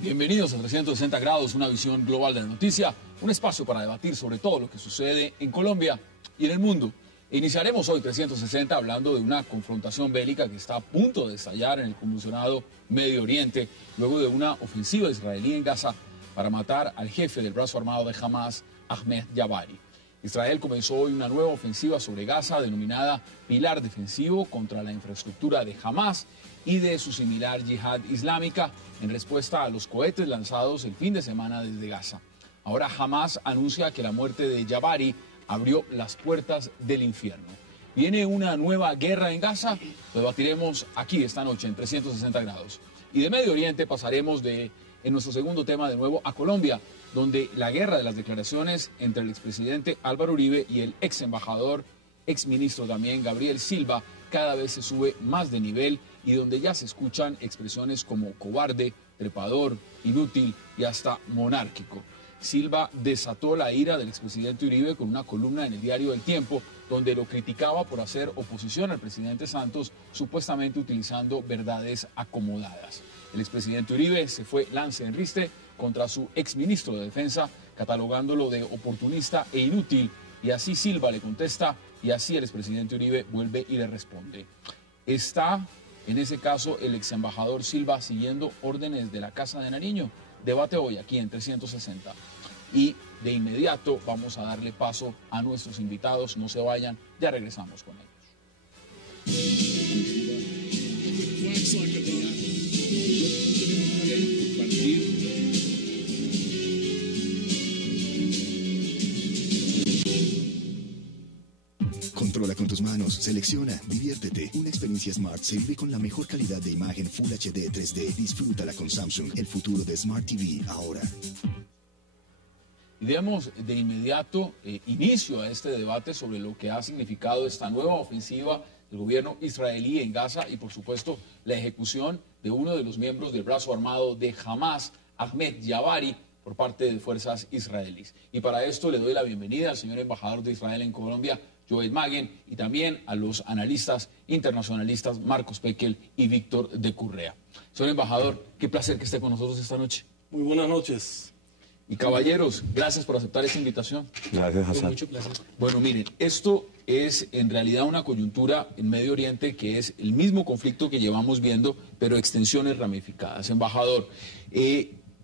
Bienvenidos a 360 grados, una visión global de la noticia, un espacio para debatir sobre todo lo que sucede en Colombia y en el mundo. Iniciaremos hoy 360 hablando de una confrontación bélica que está a punto de estallar en el convulsionado Medio Oriente, luego de una ofensiva israelí en Gaza para matar al jefe del brazo armado de Hamas, Ahmed Jabari. Israel comenzó hoy una nueva ofensiva sobre Gaza denominada Pilar Defensivo contra la infraestructura de Hamas y de su similar Yihad Islámica en respuesta a los cohetes lanzados el fin de semana desde Gaza. Ahora Hamas anuncia que la muerte de Jabari abrió las puertas del infierno. ¿Viene una nueva guerra en Gaza? Lo debatiremos aquí esta noche en 360 grados. Y de Medio Oriente pasaremos en nuestro segundo tema de nuevo a Colombia, donde la guerra de las declaraciones entre el expresidente Álvaro Uribe y el ex embajador, ex ministro también Gabriel Silva, cada vez se sube más de nivel y donde ya se escuchan expresiones como cobarde, trepador, inútil y hasta monárquico. Silva desató la ira del expresidente Uribe con una columna en el diario El Tiempo, donde lo criticaba por hacer oposición al presidente Santos, supuestamente utilizando verdades acomodadas. El expresidente Uribe se fue lance en riste contra su exministro de Defensa, catalogándolo de oportunista e inútil, y así Silva le contesta, y así el expresidente Uribe vuelve y le responde. ¿Está, en ese caso, el ex embajador Silva siguiendo órdenes de la Casa de Nariño? Debate hoy aquí en 360. Y de inmediato vamos a darle paso a nuestros invitados. No se vayan, ya regresamos con ellos. Controla con tus manos, selecciona, diviértete. Una experiencia Smart se vive con la mejor calidad de imagen Full HD 3D. Disfrútala con Samsung, el futuro de Smart TV ahora. Y demos de inmediato inicio a este debate sobre lo que ha significado esta nueva ofensiva del gobierno israelí en Gaza y por supuesto la ejecución de uno de los miembros del brazo armado de Hamas, Ahmed Jabari, por parte de fuerzas israelíes. Y para esto le doy la bienvenida al señor embajador de Israel en Colombia, Joel Maguen, y también a los analistas internacionalistas Marcos Pekel y Víctor de Currea. Señor embajador, qué placer que esté con nosotros esta noche. Muy buenas noches. Y caballeros, gracias por aceptar esta invitación. Gracias, Hassan. Con mucho placer. Bueno, miren, esto es en realidad una coyuntura en Medio Oriente que es el mismo conflicto que llevamos viendo, pero extensiones ramificadas. Embajador,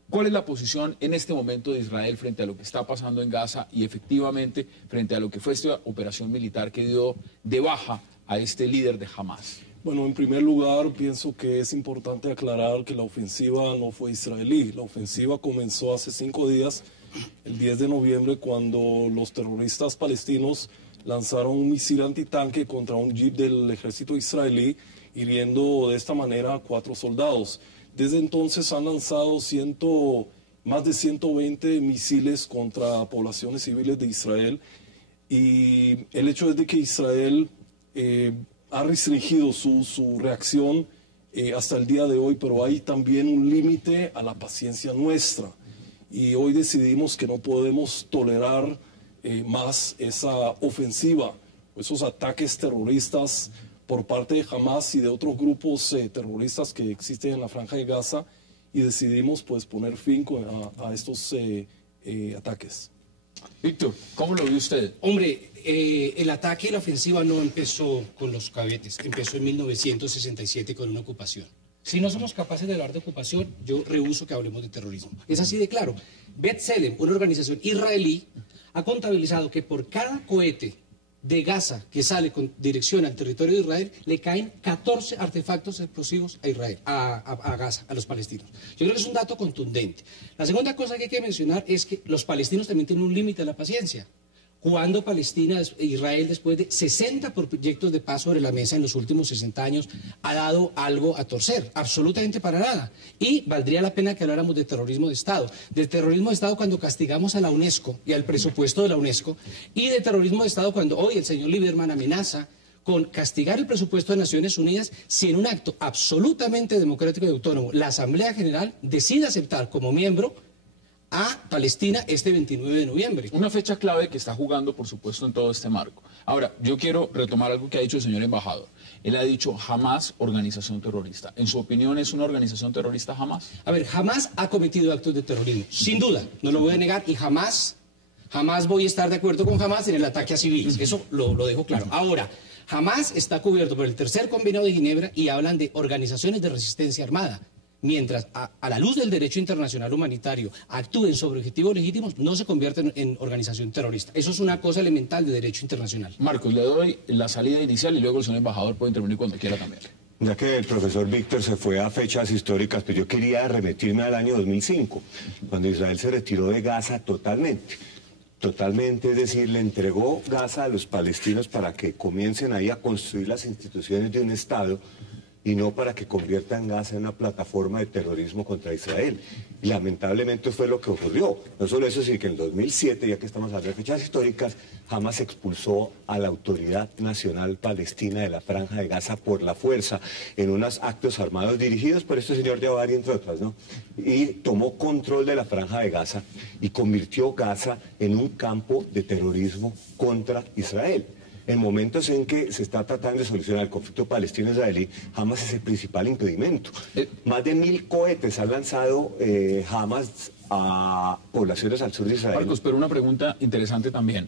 ¿cuál es la posición en este momento de Israel frente a lo que está pasando en Gaza y efectivamente frente a lo que fue esta operación militar que dio de baja a este líder de Hamas? Bueno, en primer lugar, pienso que es importante aclarar que la ofensiva no fue israelí. La ofensiva comenzó hace 5 días, el 10 de noviembre, cuando los terroristas palestinos lanzaron un misil antitanque contra un jeep del ejército israelí, hiriendo de esta manera a 4 soldados. Desde entonces han lanzado más de 120 misiles contra poblaciones civiles de Israel, y el hecho es de que Israel ha restringido su reacción hasta el día de hoy, pero hay también un límite a la paciencia nuestra. Y hoy decidimos que no podemos tolerar más esa ofensiva, esos ataques terroristas por parte de Hamas y de otros grupos terroristas que existen en la Franja de Gaza, y decidimos pues poner fin a estos ataques. Víctor, ¿cómo lo vio usted? Hombre, el ataque y la ofensiva no empezó con los cadetes, empezó en 1967 con una ocupación. Si no somos capaces de hablar de ocupación, yo rehúso que hablemos de terrorismo. Es así de claro. B'Tselem, una organización israelí, ha contabilizado que por cada cohete de Gaza que sale con dirección al territorio de Israel, le caen 14 artefactos explosivos a Israel, a Gaza, a los palestinos. Yo creo que es un dato contundente. La segunda cosa que hay que mencionar es que los palestinos también tienen un límite a la paciencia. Cuando Israel, después de 60 proyectos de paz sobre la mesa en los últimos 60 años, ha dado algo a torcer, absolutamente para nada. Y valdría la pena que habláramos de terrorismo de Estado. De terrorismo de Estado cuando castigamos a la UNESCO y al presupuesto de la UNESCO, y de terrorismo de Estado cuando hoy el señor Lieberman amenaza con castigar el presupuesto de Naciones Unidas si en un acto absolutamente democrático y autónomo la Asamblea General decide aceptar como miembro a Palestina este 29 de noviembre. Una fecha clave que está jugando, por supuesto, en todo este marco. Ahora, yo quiero retomar algo que ha dicho el señor embajador. Él ha dicho Hamás organización terrorista. ¿En su opinión es una organización terrorista Hamás? A ver, jamás ha cometido actos de terrorismo, sin duda, no lo voy a negar, y jamás voy a estar de acuerdo con Hamás en el ataque a civiles, eso lo dejo claro. Ahora, Hamás está cubierto por el tercer convenio de Ginebra y hablan de organizaciones de resistencia armada. Mientras, a la luz del derecho internacional humanitario, actúen sobre objetivos legítimos, no se convierten en organización terrorista. Eso es una cosa elemental de derecho internacional. Marcos, le doy la salida inicial y luego el señor embajador puede intervenir cuando quiera también. Ya que el profesor Víctor se fue a fechas históricas, pues yo quería remitirme al año 2005, cuando Israel se retiró de Gaza totalmente. Totalmente, es decir, le entregó Gaza a los palestinos para que comiencen ahí a construir las instituciones de un Estado y no para que conviertan Gaza en una plataforma de terrorismo contra Israel. Y lamentablemente fue lo que ocurrió. No solo eso, sino que en 2007, ya que estamos hablando de fechas históricas, Hamás expulsó a la Autoridad Nacional Palestina de la Franja de Gaza por la fuerza en unos actos armados dirigidos por este señor Jabari, entre otras, ¿no? Y tomó control de la Franja de Gaza y convirtió Gaza en un campo de terrorismo contra Israel. En momentos en que se está tratando de solucionar el conflicto palestino-israelí, Hamás es el principal impedimento. Más de 1000 cohetes ha lanzado Hamás a poblaciones al sur de Israel. Marcos, pero una pregunta interesante también.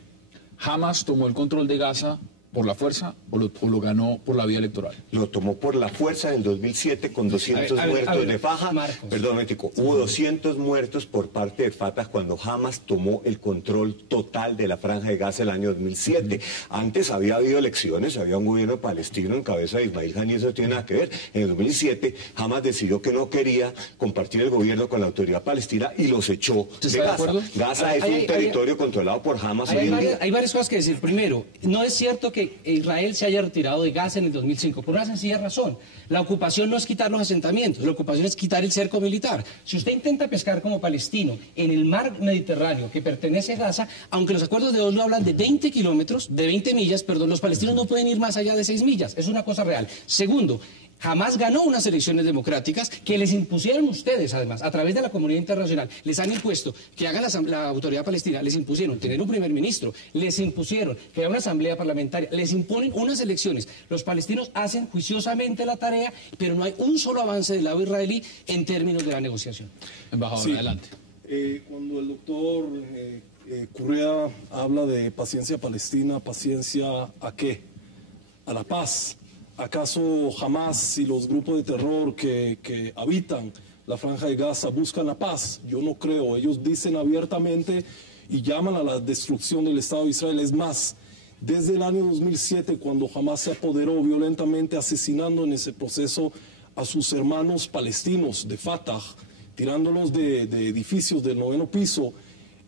¿Hamás tomó el control de Gaza por la fuerza o lo ganó por la vía electoral? Lo tomó por la fuerza en el 2007 con 200 muertos de Fatah. Perdón, Mético, hubo 200 muertos por parte de Fatah cuando Hamás tomó el control total de la Franja de Gaza el año 2007. Antes había habido elecciones, había un gobierno palestino en cabeza de Ismail Haniyeh, eso no tiene nada que ver. En el 2007 Hamás decidió que no quería compartir el gobierno con la autoridad palestina y los echó de Gaza. Gaza es un territorio controlado por Hamás hoy en día. Hay varias cosas que decir. Primero, no es cierto que Israel se haya retirado de Gaza en el 2005, por una sencilla razón. La ocupación no es quitar los asentamientos, la ocupación es quitar el cerco militar. Si usted intenta pescar como palestino en el mar Mediterráneo que pertenece a Gaza, aunque los acuerdos de Oslo hablan de 20 kilómetros, de 20 millas, perdón, los palestinos no pueden ir más allá de 6 millas. Es una cosa real. Segundo, Hamás ganó unas elecciones democráticas que les impusieron ustedes, además, a través de la comunidad internacional. Les han impuesto que haga la autoridad palestina, les impusieron tener un primer ministro, les impusieron que haya una asamblea parlamentaria, les imponen unas elecciones. Los palestinos hacen juiciosamente la tarea, pero no hay un solo avance del lado israelí en términos de la negociación. Embajador, sí. Adelante. Cuando el doctor Correa habla de paciencia palestina, ¿paciencia a qué? A la paz. ¿Acaso Hamás y los grupos de terror que habitan la Franja de Gaza buscan la paz? Yo no creo. Ellos dicen abiertamente y llaman a la destrucción del Estado de Israel. Es más, desde el año 2007, cuando Hamás se apoderó violentamente, asesinando en ese proceso a sus hermanos palestinos de Fatah, tirándolos de edificios del 9º piso,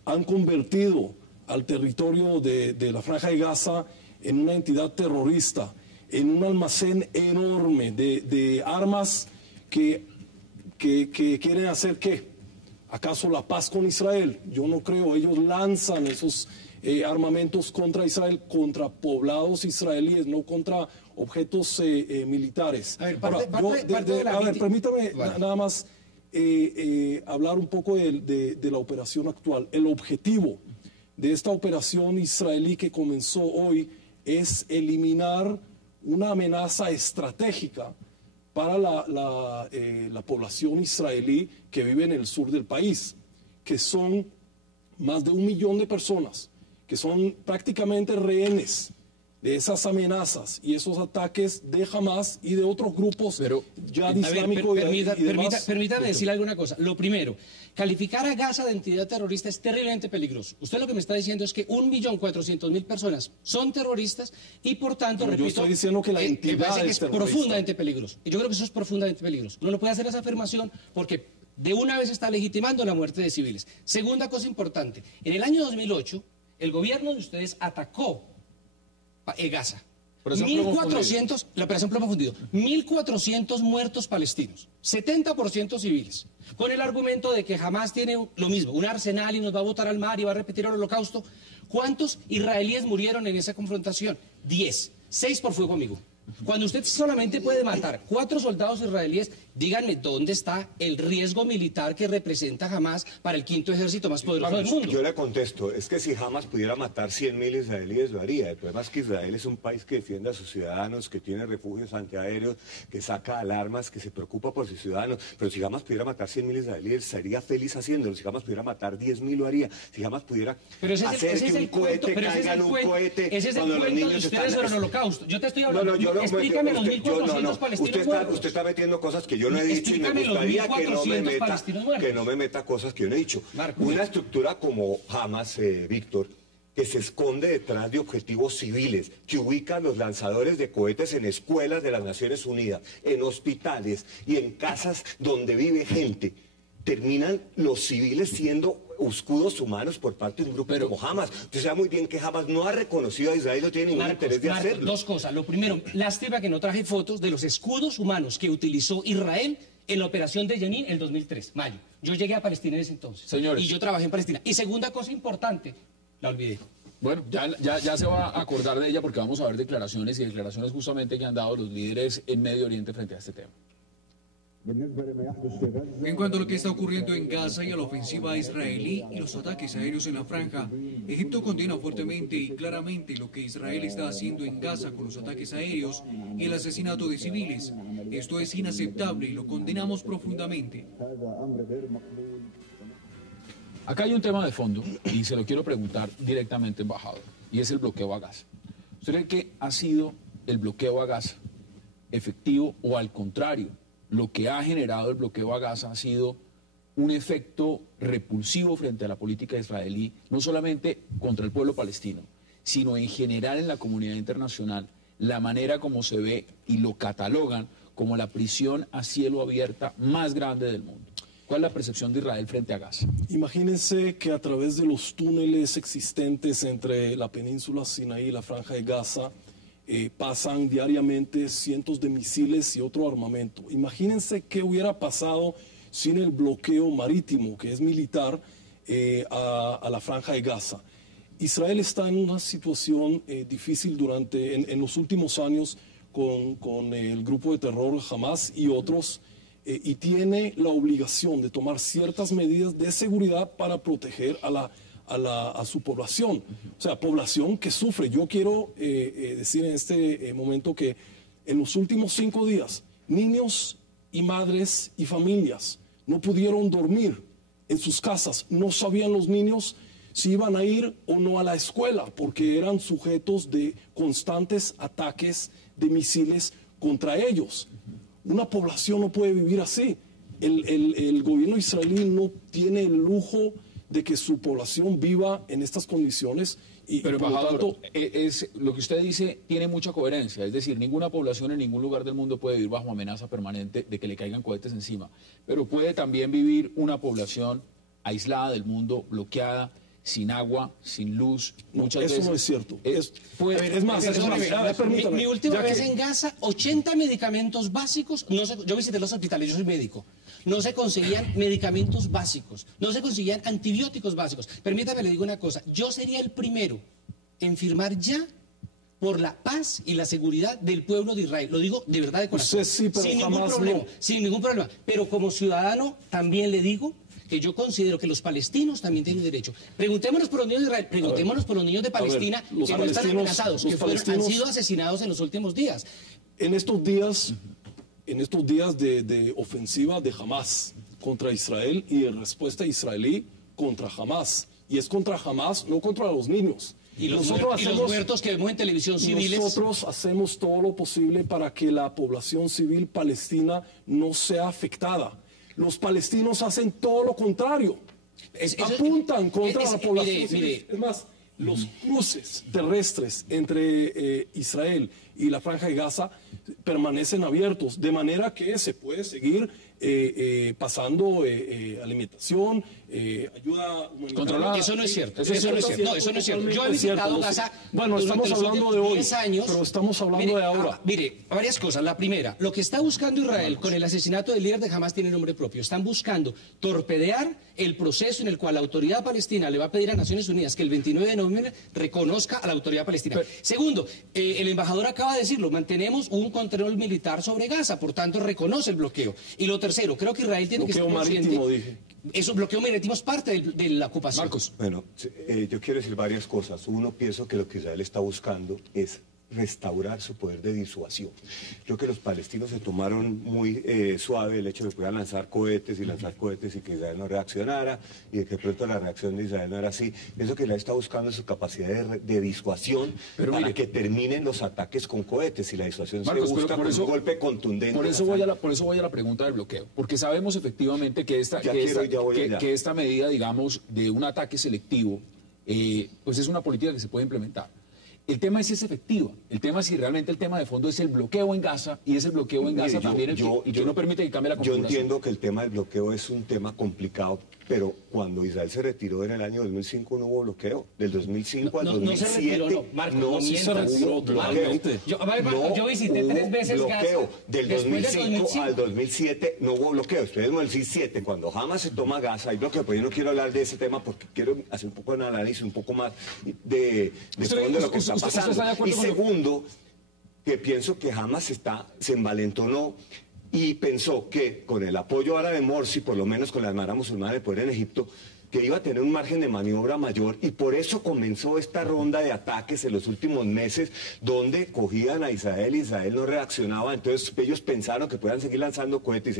han convertido al territorio de la Franja de Gaza en una entidad terrorista, en un almacén enorme de armas que quieren hacer ¿qué? ¿Acaso la paz con Israel? Yo no creo. Ellos lanzan esos armamentos contra Israel, contra poblados israelíes, no contra objetos militares. A ver, permítame nada más hablar un poco de la operación actual. El objetivo de esta operación israelí que comenzó hoy es eliminar una amenaza estratégica para la población israelí que vive en el sur del país, que son más de 1 millón de personas, que son prácticamente rehenes de esas amenazas y esos ataques de Hamás y de otros grupos ya de islámico y demás. Permítame decirle alguna cosa. Lo primero, calificar a Gaza de entidad terrorista es terriblemente peligroso. Usted lo que me está diciendo es que 1.400.000 personas son terroristas y por tanto, repito, yo estoy diciendo que la entidad es profundamente peligroso. Y yo creo que eso es profundamente peligroso. Uno no puede hacer esa afirmación porque de una vez está legitimando la muerte de civiles. Segunda cosa importante, en el año 2008, el gobierno de ustedes atacó Gaza. 1.400, la operación Plomo Fundido, 1.400 muertos palestinos, 70% civiles, con el argumento de que Hamás tiene lo mismo, un arsenal y nos va a botar al mar y va a repetir el holocausto. ¿Cuántos israelíes murieron en esa confrontación? 10, 6 por fuego amigo. Cuando usted solamente puede matar 4 soldados israelíes, díganme dónde está el riesgo militar que representa Hamas para el quinto ejército más poderoso del mundo. Yo le contesto, es que si Hamas pudiera matar 100.000 israelíes lo haría. El problema es que Israel es un país que defiende a sus ciudadanos, que tiene refugios antiaéreos, que saca alarmas, que se preocupa por sus ciudadanos. Pero si Hamas pudiera matar 100.000 israelíes, sería feliz haciéndolo. Si Hamas pudiera matar 10.000 lo haría. Si Hamas pudiera hacer que un cohete caiga en un cohete ese es el cuando los cuento de niños ustedes sobre el holocausto. Yo te estoy hablando, explícame los 1.400 palestinos muertos. Usted está metiendo cosas que yo no he dicho y me gustaría que no me meta cosas que yo no he dicho. Una estructura como Hamas, Víctor, que se esconde detrás de objetivos civiles, que ubica a los lanzadores de cohetes en escuelas de las Naciones Unidas, en hospitales y en casas donde vive gente, terminan los civiles siendo escudos humanos por parte de un grupo como Hamas. Usted sabe muy bien que Hamas no ha reconocido a Israel, no tiene ningún interés de hacerlo. Dos cosas. Lo primero, lástima que no traje fotos de los escudos humanos que utilizó Israel en la operación de Jenin en el 2003, mayo. Yo llegué a Palestina en ese entonces. Señores. Y yo trabajé en Palestina. Y segunda cosa importante, la olvidé. Bueno, ya se va a acordar de ella porque vamos a ver declaraciones justamente que han dado los líderes en Medio Oriente frente a este tema. En cuanto a lo que está ocurriendo en Gaza y a la ofensiva israelí y los ataques aéreos en la franja, Egipto condena fuertemente y claramente lo que Israel está haciendo en Gaza con los ataques aéreos y el asesinato de civiles. Esto es inaceptable y lo condenamos profundamente. Acá hay un tema de fondo y se lo quiero preguntar directamente, embajador, y es el bloqueo a Gaza. ¿Usted cree que ha sido el bloqueo a Gaza efectivo o al contrario? Lo que ha generado el bloqueo a Gaza ha sido un efecto repulsivo frente a la política israelí, no solamente contra el pueblo palestino, sino en general en la comunidad internacional, la manera como se ve y lo catalogan como la prisión a cielo abierta más grande del mundo. ¿Cuál es la percepción de Israel frente a Gaza? Imagínense que a través de los túneles existentes entre la península Sinaí y la franja de Gaza, pasan diariamente cientos de misiles y otro armamento. Imagínense qué hubiera pasado sin el bloqueo marítimo, que es militar, a la franja de Gaza. Israel está en una situación difícil en los últimos años con el grupo de terror Hamas y otros, y tiene la obligación de tomar ciertas medidas de seguridad para proteger a su población, o sea, población que sufre. Yo quiero decir en este momento que en los últimos 5 días, niños y madres y familias no pudieron dormir en sus casas, no sabían los niños si iban a ir o no a la escuela, porque eran sujetos de constantes ataques de misiles contra ellos. Una población no puede vivir así. El gobierno israelí no tiene el lujo de que su población viva en estas condiciones. Pero, embajador, lo que usted dice tiene mucha coherencia. Es decir, ninguna población en ningún lugar del mundo puede vivir bajo amenaza permanente de que le caigan cohetes encima. Pero puede también vivir una población aislada del mundo, bloqueada, sin agua, sin luz, muchas veces. Eso no es cierto. Mi última vez en Gaza, 80 medicamentos básicos, yo visité los hospitales, yo soy médico, no se conseguían medicamentos básicos, no se conseguían antibióticos básicos. Permítame, le digo una cosa, yo sería el primero en firmar ya por la paz y la seguridad del pueblo de Israel. Lo digo de verdad de corazón, sí, pero sin ningún problema, sin ningún problema. Pero como ciudadano también le digo que yo considero que los palestinos también tienen derecho. Preguntémonos por los niños de Israel, preguntémonos por los niños de Palestina que no están amenazados, que han sido asesinados en los últimos días. En estos días de ofensiva de Hamas contra Israel y de respuesta israelí contra Hamas. Y es contra Hamas, no contra los niños. Y los muertos que vemos en televisión civiles. Nosotros hacemos todo lo posible para que la población civil palestina no sea afectada. Los palestinos hacen todo lo contrario. Apuntan contra la población civil. Es más, los cruces terrestres entre Israel y la franja de Gaza permanecen abiertos, de manera que se puede seguir pasando alimentación, ayuda humanitaria. Controlada. Eso no es cierto. Eso Eso no es cierto. No, eso no es cierto. Yo he visitado Gaza. Bueno, estamos hablando de hoy, pero estamos hablando de ahora. Mire, varias cosas. La primera, lo que está buscando Israel con el asesinato del líder de Hamas tiene nombre propio. Están buscando torpedear el proceso en el cual la autoridad palestina le va a pedir a Naciones Unidas que el 29 de noviembre reconozca a la autoridad palestina. Segundo, el embajador acaba de decirlo, mantenemos un control militar sobre Gaza, por tanto reconoce el bloqueo. Y lo tercero, creo que Israel tiene que estar consciente. Bloqueo marítimo, dije. Eso, bloqueo marítimo es parte de la ocupación. Marcos. Bueno, yo quiero decir varias cosas. Uno, pienso que lo que Israel está buscando es restaurar su poder de disuasión. Creo que los palestinos se tomaron muy suave el hecho de que pudieran lanzar cohetes y que Israel no reaccionara y de que pronto la reacción de Israel no era así. Pienso que Israel está buscando su capacidad de disuasión para que terminen los ataques con cohetes y la disuasión Marcos, se busca por con eso, un golpe contundente. Por eso voy a la pregunta del bloqueo, porque sabemos efectivamente que esta medida, digamos, de un ataque selectivo, pues es una política que se puede implementar. El tema es si es efectiva. El tema es si realmente el tema de fondo es el bloqueo en Gaza, y es el bloqueo en Gaza también el que no permite que cambie la configuración. Yo entiendo que el tema del bloqueo es un tema complicado, pero cuando Israel se retiró en el año 2005 no hubo bloqueo. Del 2005 al 2007 no se retiró, Marcos, no se retiró totalmente. Yo visité 3 veces bloqueo. Gaza. Del 2005 al 2007 no hubo bloqueo. Después del 2007, cuando Hamas se toma Gaza, hay bloqueo, pero yo no quiero hablar de ese tema porque quiero hacer un poco de análisis, un poco más de fondo de lo que está pasando. Y segundo, que pienso que Hamas se envalentonó y pensó que con el apoyo árabe Morsi, por lo menos con la Armada Musulmana de poder en Egipto, que iba a tener un margen de maniobra mayor, y por eso comenzó esta ronda de ataques en los últimos meses, donde cogían a Israel y Israel no reaccionaba. Entonces ellos pensaron que podían seguir lanzando cohetes.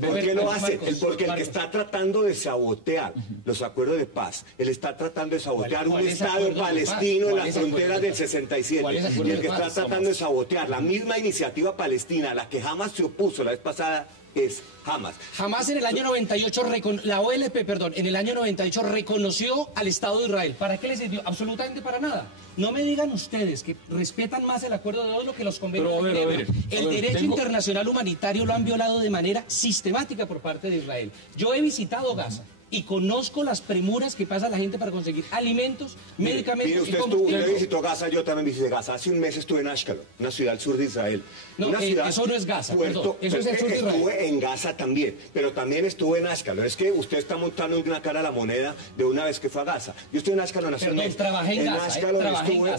¿Por qué lo hacen? Porque el que está tratando de sabotear los acuerdos de paz, él está tratando de sabotear un Estado palestino en las fronteras del 67, y el que está tratando de sabotear la misma iniciativa palestina a la que Hamas se opuso la vez pasada es Hamas. Hamas en el año 98, la OLP, en el año 98 reconoció al Estado de Israel. ¿Para qué les sirvió? Absolutamente para nada. No me digan ustedes que respetan más el acuerdo de Oslo que los convenios de Ginebra. El derecho internacional humanitario lo han violado de manera sistemática por parte de Israel. Yo he visitado Gaza y conozco las premuras que pasa la gente para conseguir alimentos, medicamentos y combustible. Usted visitó Gaza, yo también visité Gaza. Hace un mes estuve en Ashkelon, una ciudad al sur de Israel. Eso no es Gaza, perdón. Eso es el sur de Israel. Estuve en Gaza también, pero también estuve en Ashkelon. Es que usted está montando una cara a la moneda de una vez que fue a Gaza. Yo estuve en Ashkelon hace un mes. Trabajé en Gaza.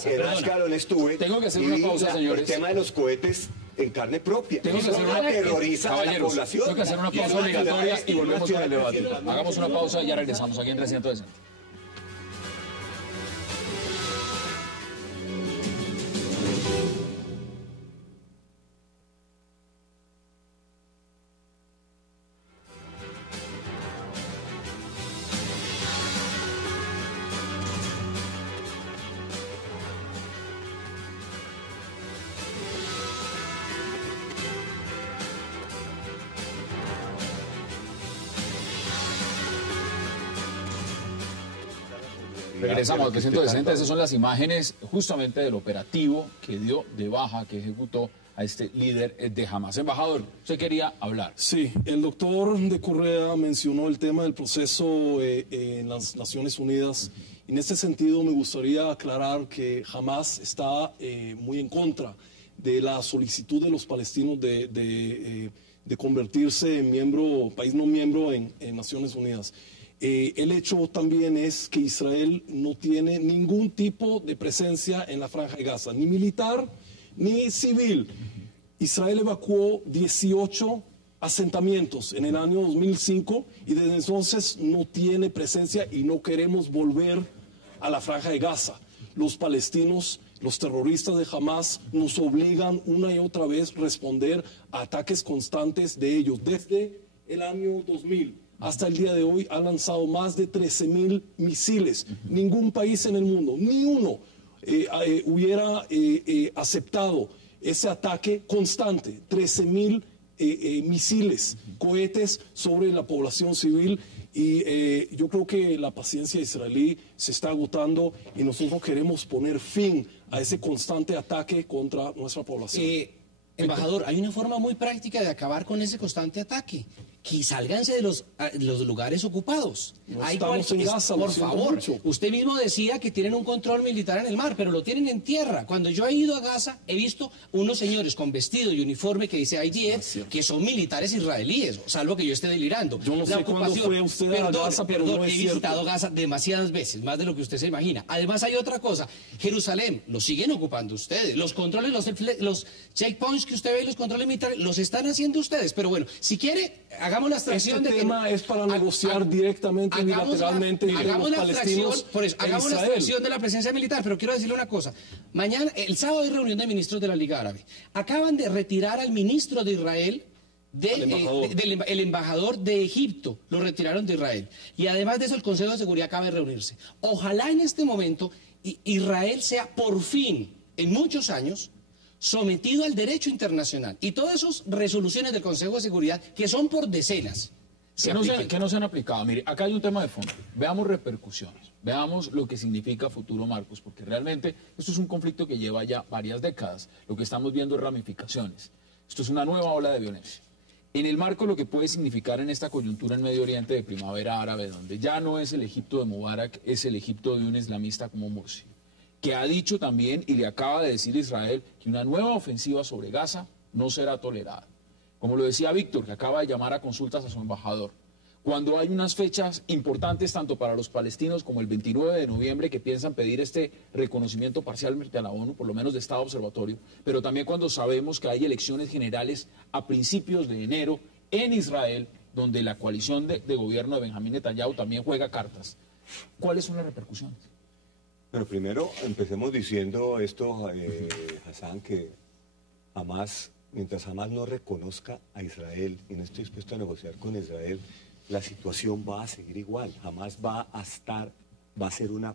En Ashkelon estuve. Tengo que hacer una pausa, señores. El tema de los cohetes en carne propia. Tengo que hacer una terroriza a la población. Tengo que hacer una pausa obligatoria y volvemos con el debate. Hagamos una pausa y ya regresamos aquí en 360. Regresamos al 360, esas son las imágenes justamente del operativo que dio de baja, que ejecutó a este líder de Hamas. Embajador, usted quería hablar. Sí, el doctor de Correa mencionó el tema del proceso en las Naciones Unidas. En este sentido, me gustaría aclarar que Hamas está muy en contra de la solicitud de los palestinos de convertirse en país no miembro en Naciones Unidas. El hecho también es que Israel no tiene ningún tipo de presencia en la Franja de Gaza, ni militar ni civil. Israel evacuó 18 asentamientos en el año 2005 y desde entonces no tiene presencia y no queremos volver a la Franja de Gaza. Los palestinos, los terroristas de Hamas nos obligan una y otra vez a responder a ataques constantes de ellos. Desde el año 2000 hasta el día de hoy han lanzado más de 13.000 misiles. Ningún país en el mundo, ni uno, hubiera aceptado ese ataque constante. 13.000 misiles, cohetes sobre la población civil. Y yo creo que la paciencia israelí se está agotando y nosotros queremos poner fin a ese constante ataque contra nuestra población. Embajador, hay una forma muy práctica de acabar con ese constante ataque. que sálganse de los lugares ocupados. No estamos en Gaza, por favor, usted mismo decía que tienen un control militar en el mar, pero lo tienen en tierra. Cuando yo he ido a Gaza, he visto unos señores con vestido y uniforme que dice IDF, que son militares israelíes, salvo que yo esté delirando. Yo no sé cuándo fue usted a Gaza, pero no es he visitado Gaza demasiadas veces, más de lo que usted se imagina. Además hay otra cosa, Jerusalén, lo siguen ocupando ustedes. Los controles, los checkpoints que usted ve, los controles militares, los están haciendo ustedes. Pero bueno, si quiere, hagamos la abstracción de tema es para negociar directamente, bilateralmente entre los palestinos hagamos la abstracción de la presencia militar, pero quiero decirle una cosa. Mañana, el sábado hay reunión de ministros de la Liga Árabe. Acaban de retirar al ministro de Israel, el embajador de Egipto, lo retiraron de Israel. Y además de eso, el Consejo de Seguridad acaba de reunirse. Ojalá en este momento Israel sea por fin, en muchos años, sometido al derecho internacional. Y todas esas resoluciones del Consejo de Seguridad, que son por decenas, que no se han aplicado. Mire, acá hay un tema de fondo. Veamos repercusiones. Veamos lo que significa futuro, Marcos, porque realmente esto es un conflicto que lleva ya varias décadas. Lo que estamos viendo es ramificaciones. Esto es una nueva ola de violencia. En el marco lo que puede significar en esta coyuntura en Medio Oriente de primavera árabe, donde ya no es el Egipto de Mubarak, es el Egipto de un islamista como Morsi, que ha dicho también y le acaba de decir a Israel que una nueva ofensiva sobre Gaza no será tolerada. Como lo decía Víctor, que acaba de llamar a consultas a su embajador. Cuando hay unas fechas importantes tanto para los palestinos como el 29 de noviembre que piensan pedir este reconocimiento parcialmente a la ONU, por lo menos de Estado observatorio, pero también cuando sabemos que hay elecciones generales a principios de enero en Israel, donde la coalición de gobierno de Benjamín Netanyahu también juega cartas. ¿Cuáles son las repercusiones? Bueno, primero empecemos diciendo esto, Hassan, que mientras Hamas no reconozca a Israel y no esté dispuesto a negociar con Israel, la situación va a seguir igual. Hamas va a ser un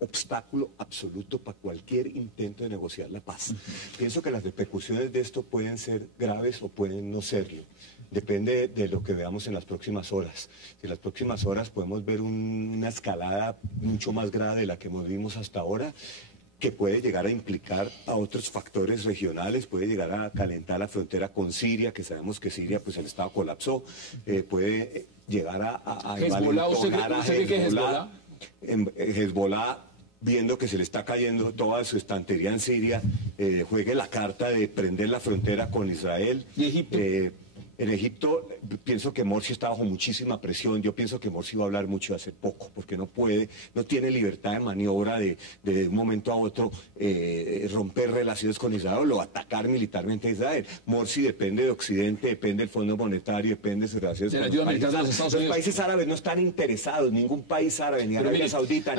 obstáculo absoluto para cualquier intento de negociar la paz. Pienso que las repercusiones de esto pueden ser graves o pueden no serlo. Depende de lo que veamos en las próximas horas. En las próximas horas podemos ver una escalada mucho más grave de la que vimos hasta ahora, que puede llegar a implicar a otros factores regionales, puede llegar a calentar la frontera con Siria, que sabemos que Siria, pues el Estado colapsó, puede llegar a envalentonar a Hezbollah. Hezbollah, viendo que se le está cayendo toda su estantería en Siria, juegue la carta de prender la frontera con Israel. ¿Y Egipto? En Egipto pienso que Morsi está bajo muchísima presión. Yo pienso que Morsi va a hablar mucho hace poco, porque no tiene libertad de maniobra de un momento a otro romper relaciones con Israel o atacar militarmente a Israel. Morsi depende de Occidente, depende del Fondo Monetario, depende de sus relaciones con los países árabes. Los países árabes no están interesados, ningún país árabe, ni Arabia Saudita.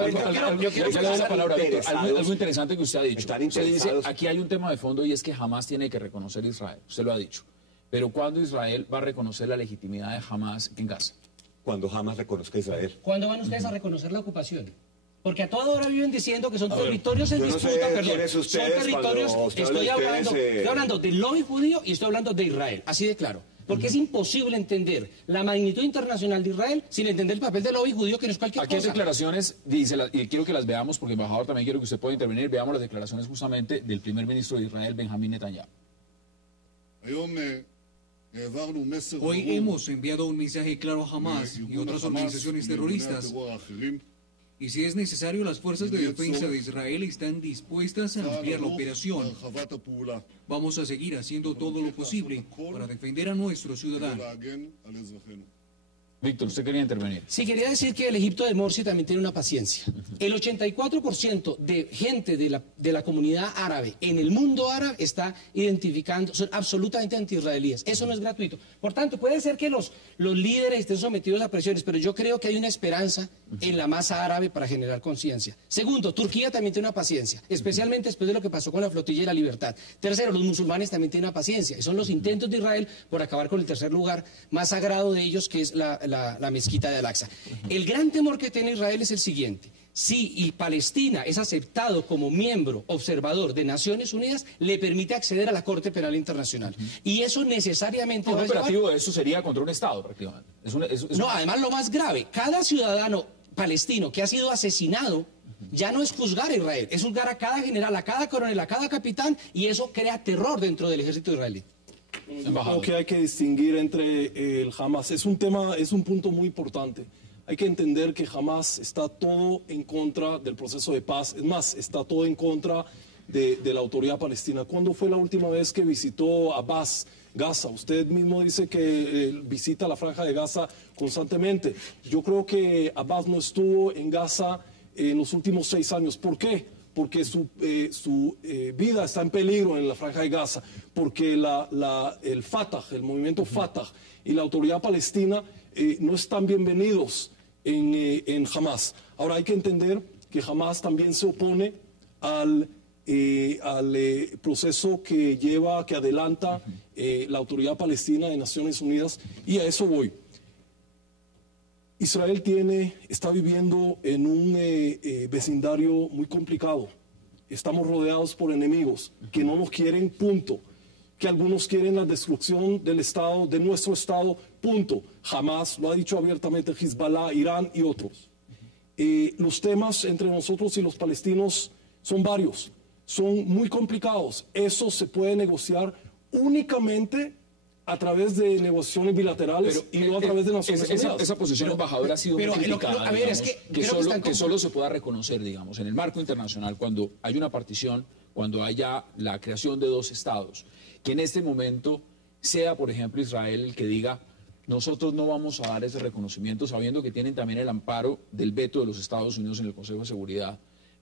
Yo quiero darle la palabra, algo interesante que usted ha dicho. Usted dice, aquí hay un tema de fondo y es que Hamas tiene que reconocer a Israel. Usted lo ha dicho. Pero ¿cuándo Israel va a reconocer la legitimidad de Hamas en Gaza? Cuando Hamas reconozca a Israel. ¿Cuándo van ustedes a reconocer la ocupación? Porque a toda hora viven diciendo que son territorios en disputa, son territorios, estoy hablando del lobby judío y estoy hablando de Israel, así de claro. Porque es imposible entender la magnitud internacional de Israel sin entender el papel del lobby judío, que no es cualquier cosa. Aquí hay declaraciones, y quiero que las veamos, porque embajador también quiero que usted pueda intervenir, veamos las declaraciones justamente del primer ministro de Israel, Benjamín Netanyahu. Hoy hemos enviado un mensaje claro a Hamas y otras organizaciones terroristas. Y si es necesario, las fuerzas de defensa de Israel están dispuestas a ampliar la operación. Vamos a seguir haciendo todo lo posible para defender a nuestros ciudadanos. Víctor, usted quería intervenir. Sí, quería decir que el Egipto de Morsi también tiene una paciencia. El 84% de gente de la comunidad árabe en el mundo árabe está identificando, son absolutamente anti-israelíes. Eso no es gratuito. Por tanto, puede ser que los líderes estén sometidos a presiones, pero yo creo que hay una esperanza en la masa árabe para generar conciencia. Segundo, Turquía también tiene una paciencia, especialmente después de lo que pasó con la flotilla y la libertad. Tercero, los musulmanes también tienen una paciencia. Y son los intentos de Israel por acabar con el tercer lugar más sagrado de ellos, que es la mezquita de Al-Aqsa. El gran temor que tiene Israel es el siguiente: si Palestina es aceptado como miembro observador de Naciones Unidas, le permite acceder a la Corte Penal Internacional. Y eso necesariamente... Un operativo de eso sería contra un Estado, prácticamente. No, además lo más grave, cada ciudadano palestino que ha sido asesinado ya no es juzgar a Israel, es juzgar a cada general, a cada coronel, a cada capitán, y eso crea terror dentro del ejército israelí. Creo que hay que distinguir entre el Hamas. Es un punto muy importante. Hay que entender que Hamas está todo en contra del proceso de paz. Es más, está todo en contra de la autoridad palestina. ¿Cuándo fue la última vez que visitó Abbas Gaza? Usted mismo dice que visita la franja de Gaza constantemente. Yo creo que Abbas no estuvo en Gaza en los últimos 6 años. ¿Por qué? Porque su vida está en peligro en la franja de Gaza, porque el Fatah, el movimiento Fatah y la autoridad palestina no están bienvenidos en Hamas. Ahora hay que entender que Hamas también se opone al proceso que adelanta la autoridad palestina de Naciones Unidas, y a eso voy. Israel está viviendo en un vecindario muy complicado. Estamos rodeados por enemigos que no nos quieren, punto. Que algunos quieren la destrucción del Estado, de nuestro Estado, punto. Jamás, lo ha dicho abiertamente Hezbollah, Irán y otros. Los temas entre nosotros y los palestinos son varios, son muy complicados. Eso se puede negociar únicamente a través de negociaciones bilaterales y no a través de Naciones Unidas. Esa posición, embajador, ha sido muy criticada. A ver, es que solo se pueda reconocer, digamos, en el marco internacional, cuando hay una partición, cuando haya la creación de 2 estados, que en este momento sea, por ejemplo, Israel el que diga: nosotros no vamos a dar ese reconocimiento, sabiendo que tienen también el amparo del veto de los Estados Unidos en el Consejo de Seguridad,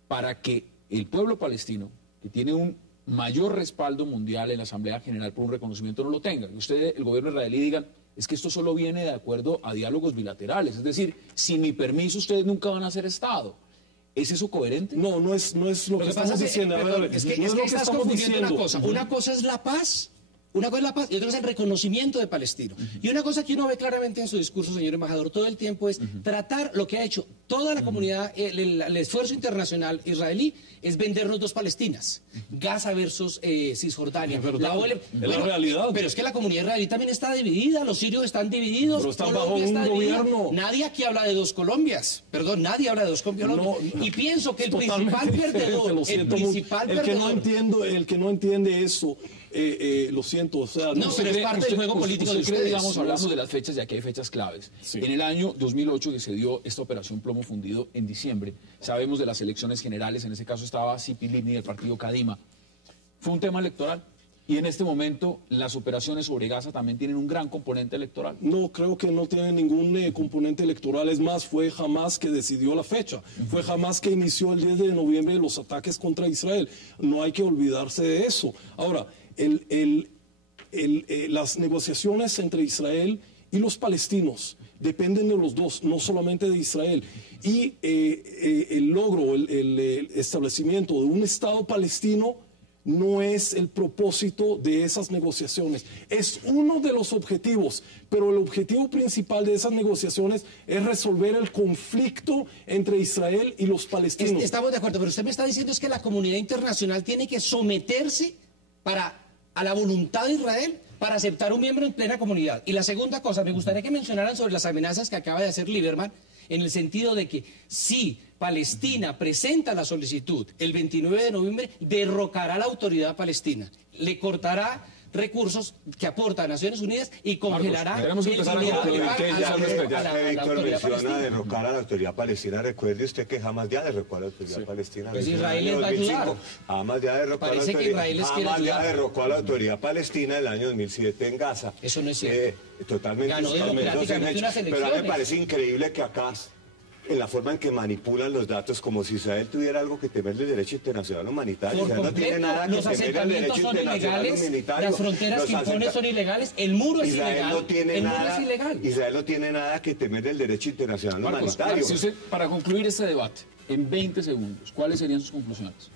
para que el pueblo palestino, que tiene un mayor respaldo mundial en la Asamblea General por un reconocimiento, no lo tenga. Que usted, el gobierno israelí, digan: es que esto solo viene de acuerdo a diálogos bilaterales. Es decir, sin mi permiso ustedes nunca van a ser Estado. ¿Es eso coherente? No es lo que estamos diciendo. Es que estás confundiendo una cosa. Una cosa es la paz. Una cosa es la paz y otra es el reconocimiento de palestino. Y una cosa que uno ve claramente en su discurso, señor embajador, todo el tiempo es tratar lo que ha hecho toda la comunidad, el esfuerzo internacional israelí es vendernos 2 Palestinas. Gaza versus Cisjordania. Es la realidad. Pero es que la comunidad israelí también está dividida, los sirios están divididos, pero están Colombia bajo un gobierno. Nadie aquí habla de 2 Colombias. Perdón, nadie habla de 2 Colombias. Y pienso que el principal perdedor, el que no entiende eso, lo siento, o sea, no, pero es parte del juego político de ustedes. Digamos, hablamos de las fechas, ya que hay fechas claves. Sí. En el año 2008, que se dio esta operación Plomo Fundido en diciembre, sabemos de las elecciones generales, en ese caso estaba Tzipi Livni del partido Kadima. Fue un tema electoral. Y en este momento las operaciones sobre Gaza también tienen un gran componente electoral. No, creo que no tienen ningún componente electoral. Es más, fue Hamas que decidió la fecha. Fue Hamas que inició el 10 de noviembre los ataques contra Israel. No hay que olvidarse de eso. Ahora, las negociaciones entre Israel y los palestinos dependen de los dos, no solamente de Israel. Y el logro, el establecimiento de un Estado palestino no es el propósito de esas negociaciones. Es uno de los objetivos, pero el objetivo principal de esas negociaciones es resolver el conflicto entre Israel y los palestinos. Estamos de acuerdo, pero usted me está diciendo es que la comunidad internacional tiene que someterse a la voluntad de Israel para aceptar un miembro en plena comunidad. Y la segunda cosa, me gustaría que mencionaran sobre las amenazas que acaba de hacer Lieberman, en el sentido de que si Palestina presenta la solicitud el 29 de noviembre, derrocará la autoridad palestina, le cortará recursos que aporta a Naciones Unidas y congelará Víctor menciona derrocar a la autoridad palestina. Recuerde usted que jamás ya derrocó a la autoridad palestina. Pues Israel les va a ayudar. Jamás ya derrocó a la autoridad palestina en el año 2007 en Gaza. Eso no es cierto. Totalmente. Ganó democráticamente unas elecciones. Pero a mí me parece increíble que acá, en la forma en que manipulan los datos, como si Israel tuviera algo que temer del derecho internacional humanitario. Por completo, no tiene nada que los asentamientos son ilegales, las fronteras que impone son ilegales, el muro es ilegal, muro es ilegal. Israel no tiene nada que temer del derecho internacional humanitario. Si usted, para concluir este debate, en 20 segundos, ¿cuáles serían sus conclusiones?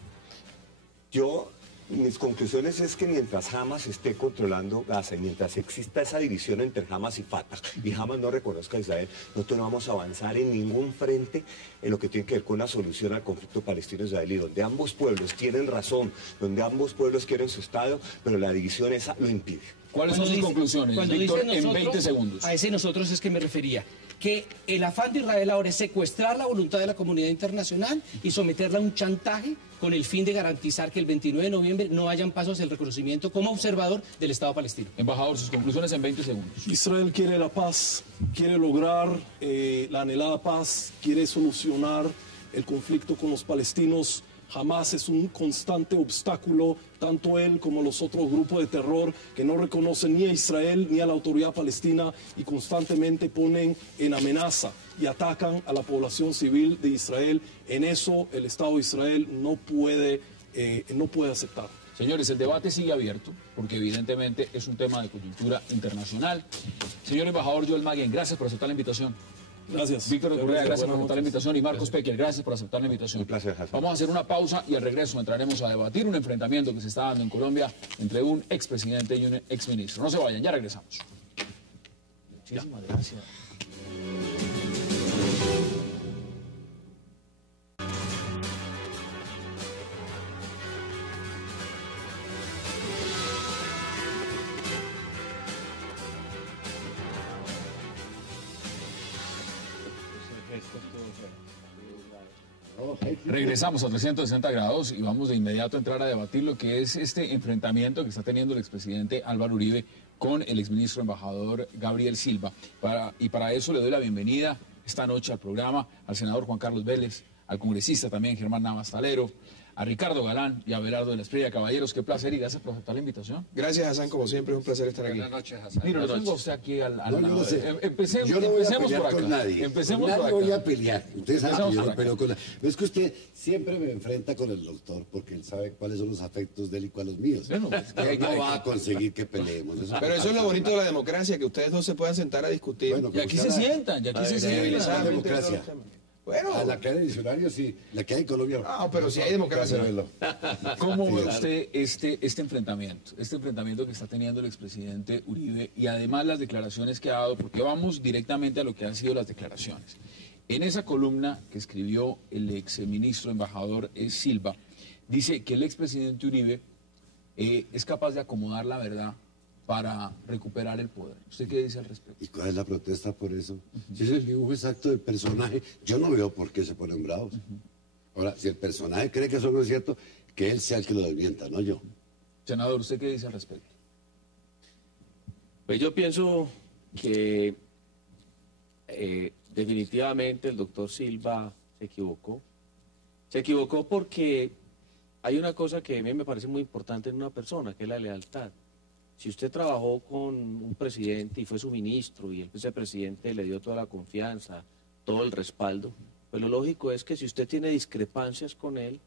Mis conclusiones es que mientras Hamas esté controlando Gaza y mientras exista esa división entre Hamas y Fatah y Hamas no reconozca a Israel, nosotros no vamos a avanzar en ningún frente en lo que tiene que ver con una solución al conflicto palestino-israelí, donde ambos pueblos tienen razón, donde ambos pueblos quieren su Estado, pero la división esa lo impide. ¿Cuáles son sus conclusiones, Víctor, en 20 segundos? A ese nosotros es que me refería. que el afán de Israel ahora es secuestrar la voluntad de la comunidad internacional y someterla a un chantaje con el fin de garantizar que el 29 de noviembre no hayan pasos el reconocimiento como observador del Estado palestino. Embajador, sus conclusiones en 20 segundos. Israel quiere la paz, quiere lograr la anhelada paz, quiere solucionar el conflicto con los palestinos. Hamas es un constante obstáculo, tanto él como los otros grupos de terror que no reconocen ni a Israel ni a la autoridad palestina y constantemente ponen en amenaza y atacan a la población civil de Israel. En eso el Estado de Israel no puede aceptar. Señores, el debate sigue abierto porque evidentemente es un tema de coyuntura internacional. Señor embajador Joel Maguen, gracias por aceptar la invitación. Gracias. Víctor Correa, gracias por aceptar la invitación. Y Marcos Pecker, gracias por aceptar la invitación. Un placer, Hassan. Vamos a hacer una pausa y al regreso entraremos a debatir un enfrentamiento que se está dando en Colombia entre un expresidente y un exministro. No se vayan, ya regresamos. Muchísimas gracias. Regresamos a 360 grados y vamos de inmediato a entrar a debatir lo que es este enfrentamiento que está teniendo el expresidente Álvaro Uribe con el exministro embajador Gabriel Silva. Y para eso le doy la bienvenida esta noche al programa al senador Juan Carlos Vélez, al congresista también Germán Navas Talero, a Ricardo Galán y a Abelardo de la Estrella. Caballeros, qué placer y gracias por aceptar la invitación. Gracias, Hassan, como siempre, es un placer estar aquí. Buenas noches, Hassan. Mira, lo tengo usted aquí al No, yo no sé. Empecemos, Yo no voy a empecemos pelear por acá. con nadie. Empecemos Con por nadie acá. voy a pelear. Ustedes saben Empecemos que yo por no acá. peleo con nadie. Pero es que usted siempre me enfrenta con el doctor porque él sabe cuáles son los afectos de él y cuáles los míos. Bueno, pues, Él no va a conseguir que peleemos. Pero eso es lo bonito de la democracia, que ustedes dos se puedan sentar a discutir. Bueno, Y aquí se sientan, y aquí se sientan. La democracia. Bueno, A la que hay en el diccionario, sí. La que hay en Colombia. no, pero si hay democracia. Velo. ¿Cómo ve Sí, usted este enfrentamiento? Este enfrentamiento que está teniendo el expresidente Uribe y además las declaraciones que ha dado, porque vamos directamente a lo que han sido las declaraciones. En esa columna que escribió el exministro embajador Silva, dice que el expresidente Uribe es capaz de acomodar la verdad para recuperar el poder. ¿Usted qué dice al respecto? ¿Y cuál es la protesta por eso? Si es el dibujo exacto del personaje, yo no veo por qué se ponen bravos. Ahora, si el personaje cree que eso no es cierto, que él sea el que lo desmienta, no yo. Senador, ¿usted qué dice al respecto? Pues yo pienso que definitivamente el doctor Silva se equivocó. Se equivocó porque hay una cosa que a mí me parece muy importante en una persona, que es la lealtad. Si usted trabajó con un presidente y fue su ministro y el vicepresidente le dio toda la confianza, todo el respaldo, pues lo lógico es que si usted tiene discrepancias con él,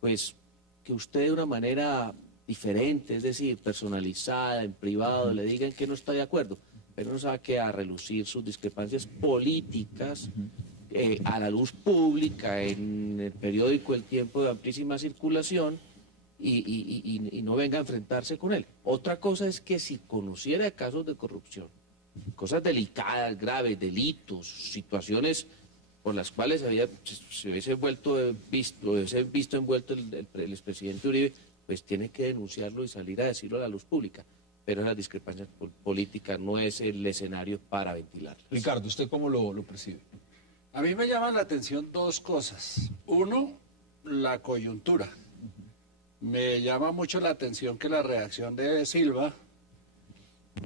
pues que usted de una manera diferente, es decir, personalizada, en privado, le digan que no está de acuerdo, pero no saque a relucir sus discrepancias políticas a la luz pública, en el periódico El Tiempo de amplísima circulación, y no venga a enfrentarse con él. Otra cosa es que si conociera casos de corrupción, cosas delicadas, graves, delitos, situaciones por las cuales se hubiese visto envuelto el expresidente Uribe, pues tiene que denunciarlo y salir a decirlo a la luz pública. Pero la discrepancia política no es el escenario para ventilarlas. Ricardo, ¿usted cómo lo percibe? A mí me llaman la atención dos cosas. Uno, la coyuntura. Me llama mucho la atención que la reacción de Silva,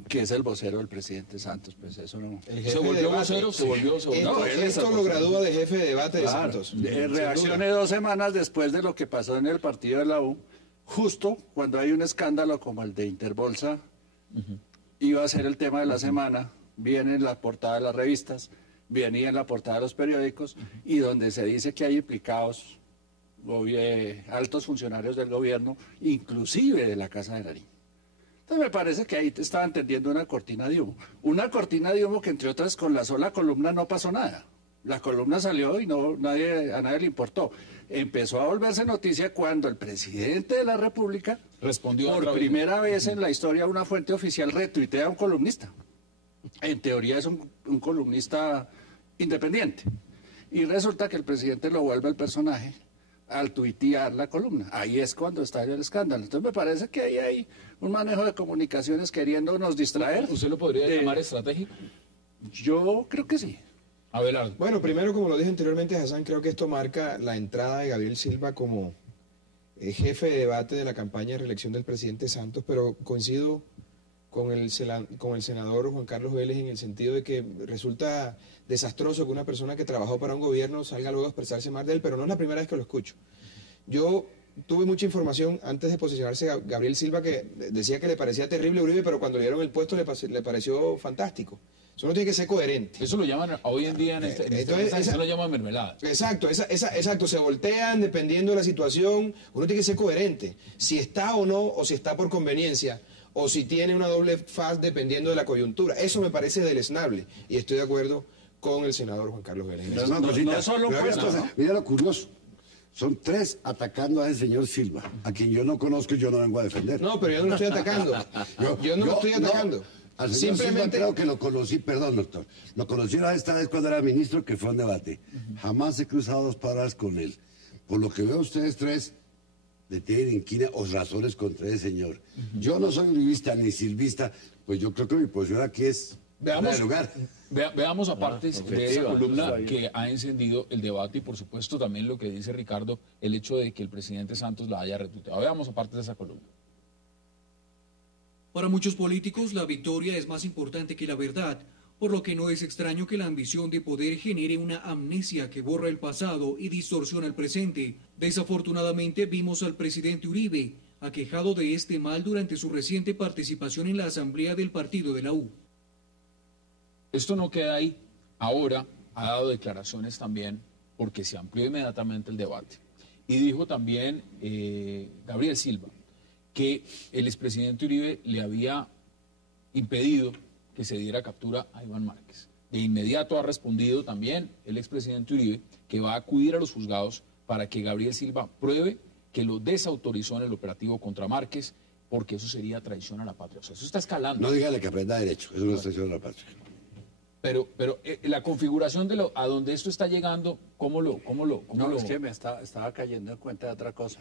que es el vocero del presidente Santos, pues eso no... ¿Se volvió vocero? ¿Se volvió? No, esto lo gradúa de jefe de debate de Santos. Reaccioné 2 semanas después de lo que pasó en el partido de la U, justo cuando hay un escándalo como el de Interbolsa, iba a ser el tema de la semana, viene en la portada de las revistas, venía en la portada de los periódicos, y donde se dice que hay implicados altos funcionarios del gobierno, inclusive de la Casa de Nariño. Entonces me parece que ahí te estaban tendiendo una cortina de humo. Una cortina de humo que, entre otras, con la sola columna no pasó nada. La columna salió y a nadie le importó. Empezó a volverse noticia cuando el presidente de la República respondió por primera vez en la historia una fuente oficial retuitea a un columnista. En teoría es un columnista independiente. Y resulta que el presidente lo vuelve el personaje al tuitear la columna. Ahí es cuando estalla el escándalo. Entonces me parece que ahí hay un manejo de comunicaciones queriéndonos distraer. ¿Usted lo podría llamar estratégico? Yo creo que sí. Abelardo. Bueno, primero, como lo dije anteriormente, Hassan, creo que esto marca la entrada de Gabriel Silva como jefe de debate de la campaña de reelección del presidente Santos, pero coincido con el senador Juan Carlos Vélez en el sentido de que resulta desastroso que una persona que trabajó para un gobierno salga luego a expresarse más de él, pero no es la primera vez que lo escucho. Yo tuve mucha información antes de posicionarse a Gabriel Silva que decía que le parecía terrible Uribe, pero cuando le dieron el puesto le pareció fantástico. Eso no tiene que ser coherente. Eso lo llaman hoy en día eso lo llaman mermelada. Exacto, exacto, se voltean dependiendo de la situación. Uno tiene que ser coherente. Si está o no, o si está por conveniencia, o si tiene una doble faz dependiendo de la coyuntura. Eso me parece deleznable y estoy de acuerdo con el senador Juan Carlos Vélez. No solo mira lo curioso. Son 3 atacando a ese señor Silva, a quien yo no conozco y yo no vengo a defender. No, pero yo no lo estoy atacando. yo no lo estoy atacando. Al señor Silva creo que lo conocí, perdón, doctor, lo conocí esta vez cuando era ministro, que fue un debate. Jamás he cruzado 2 palabras con él. Por lo que veo, ustedes 3 le tienen inquina o razones contra ese señor. Yo no soy uribista ni silvista, pues yo creo que mi posición aquí es Veamos, lugar. Veamos aparte de esa columna que ha encendido el debate y por supuesto también lo que dice Ricardo, el hecho de que el presidente Santos la haya retuiteado. Veamos aparte de esa columna. Para muchos políticos, la victoria es más importante que la verdad, por lo que no es extraño que la ambición de poder genere una amnesia que borra el pasado y distorsiona el presente. Desafortunadamente vimos al presidente Uribe aquejado de este mal durante su reciente participación en la asamblea del partido de la U. Esto no queda ahí. Ahora ha dado declaraciones también porque se amplió inmediatamente el debate. Y dijo también Gabriel Silva que el expresidente Uribe le había impedido que se diera captura a Iván Márquez. De inmediato ha respondido también el expresidente Uribe que va a acudir a los juzgados para que Gabriel Silva pruebe que lo desautorizó en el operativo contra Márquez, porque eso sería traición a la patria. O sea, eso está escalando. No dígale que aprenda derecho, eso no es traición a la patria. Pero la configuración de a donde esto está llegando, ¿cómo lo? Es que me estaba cayendo en cuenta de otra cosa.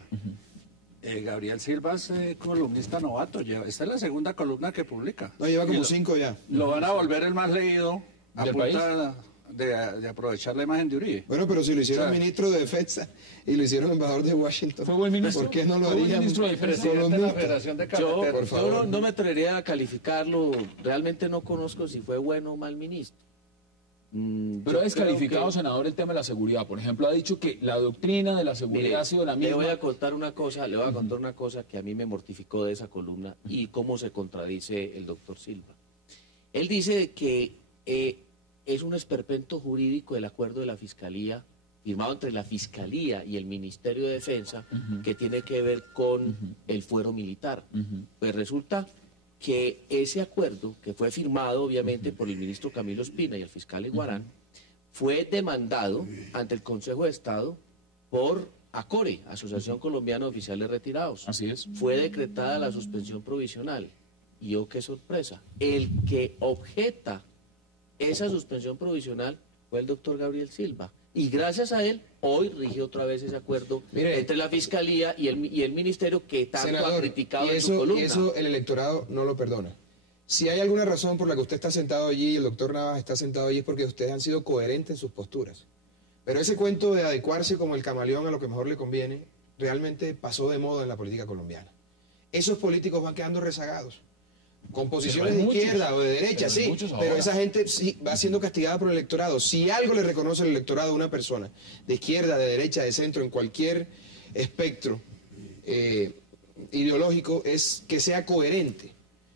Gabriel Silva es columnista novato, esta es la segunda columna que publica. No, lleva como 5 ya. Lo van a volver el más leído a punta de aprovechar la imagen de Uribe. Bueno, pero si lo hicieron ministro de Defensa y lo hicieron embajador de Washington, ¿fue buen ministro? ¿Por qué no lo harían presidente de la Federación de Carreteros? Yo no me atrevería a calificarlo, realmente no conozco si fue bueno o mal ministro. Pero ha descalificado, senador, el tema de la seguridad. Por ejemplo, ha dicho que la doctrina de la seguridad ha sido la misma. Le voy a contar una cosa que a mí me mortificó de esa columna y cómo se contradice el doctor Silva. Él dice que es un esperpento jurídico el acuerdo de la Fiscalía, firmado entre la Fiscalía y el Ministerio de Defensa, que tiene que ver con el fuero militar. Pues resulta que ese acuerdo, que fue firmado obviamente por el ministro Camilo Espina y el fiscal Iguarán, fue demandado ante el Consejo de Estado por ACORE, Asociación Colombiana de Oficiales Retirados. Así es. Fue decretada la suspensión provisional. Y oh, qué sorpresa, el que objeta esa suspensión provisional fue el doctor Gabriel Silva. Y gracias a él, hoy rige otra vez ese acuerdo entre la Fiscalía y el Ministerio que tanto senador, ha criticado en su columna. Y eso el electorado no lo perdona. Si hay alguna razón por la que usted está sentado allí y el doctor Navas está sentado allí es porque ustedes han sido coherentes en sus posturas. Pero ese cuento de adecuarse como el camaleón a lo que mejor le conviene, realmente pasó de moda en la política colombiana. Esos políticos van quedando rezagados. Con posiciones de izquierda o de derecha, sí, pero esa gente sí va siendo castigada por el electorado. Si algo le reconoce el electorado a una persona, de izquierda, de derecha, de centro, en cualquier espectro ideológico, es que sea coherente.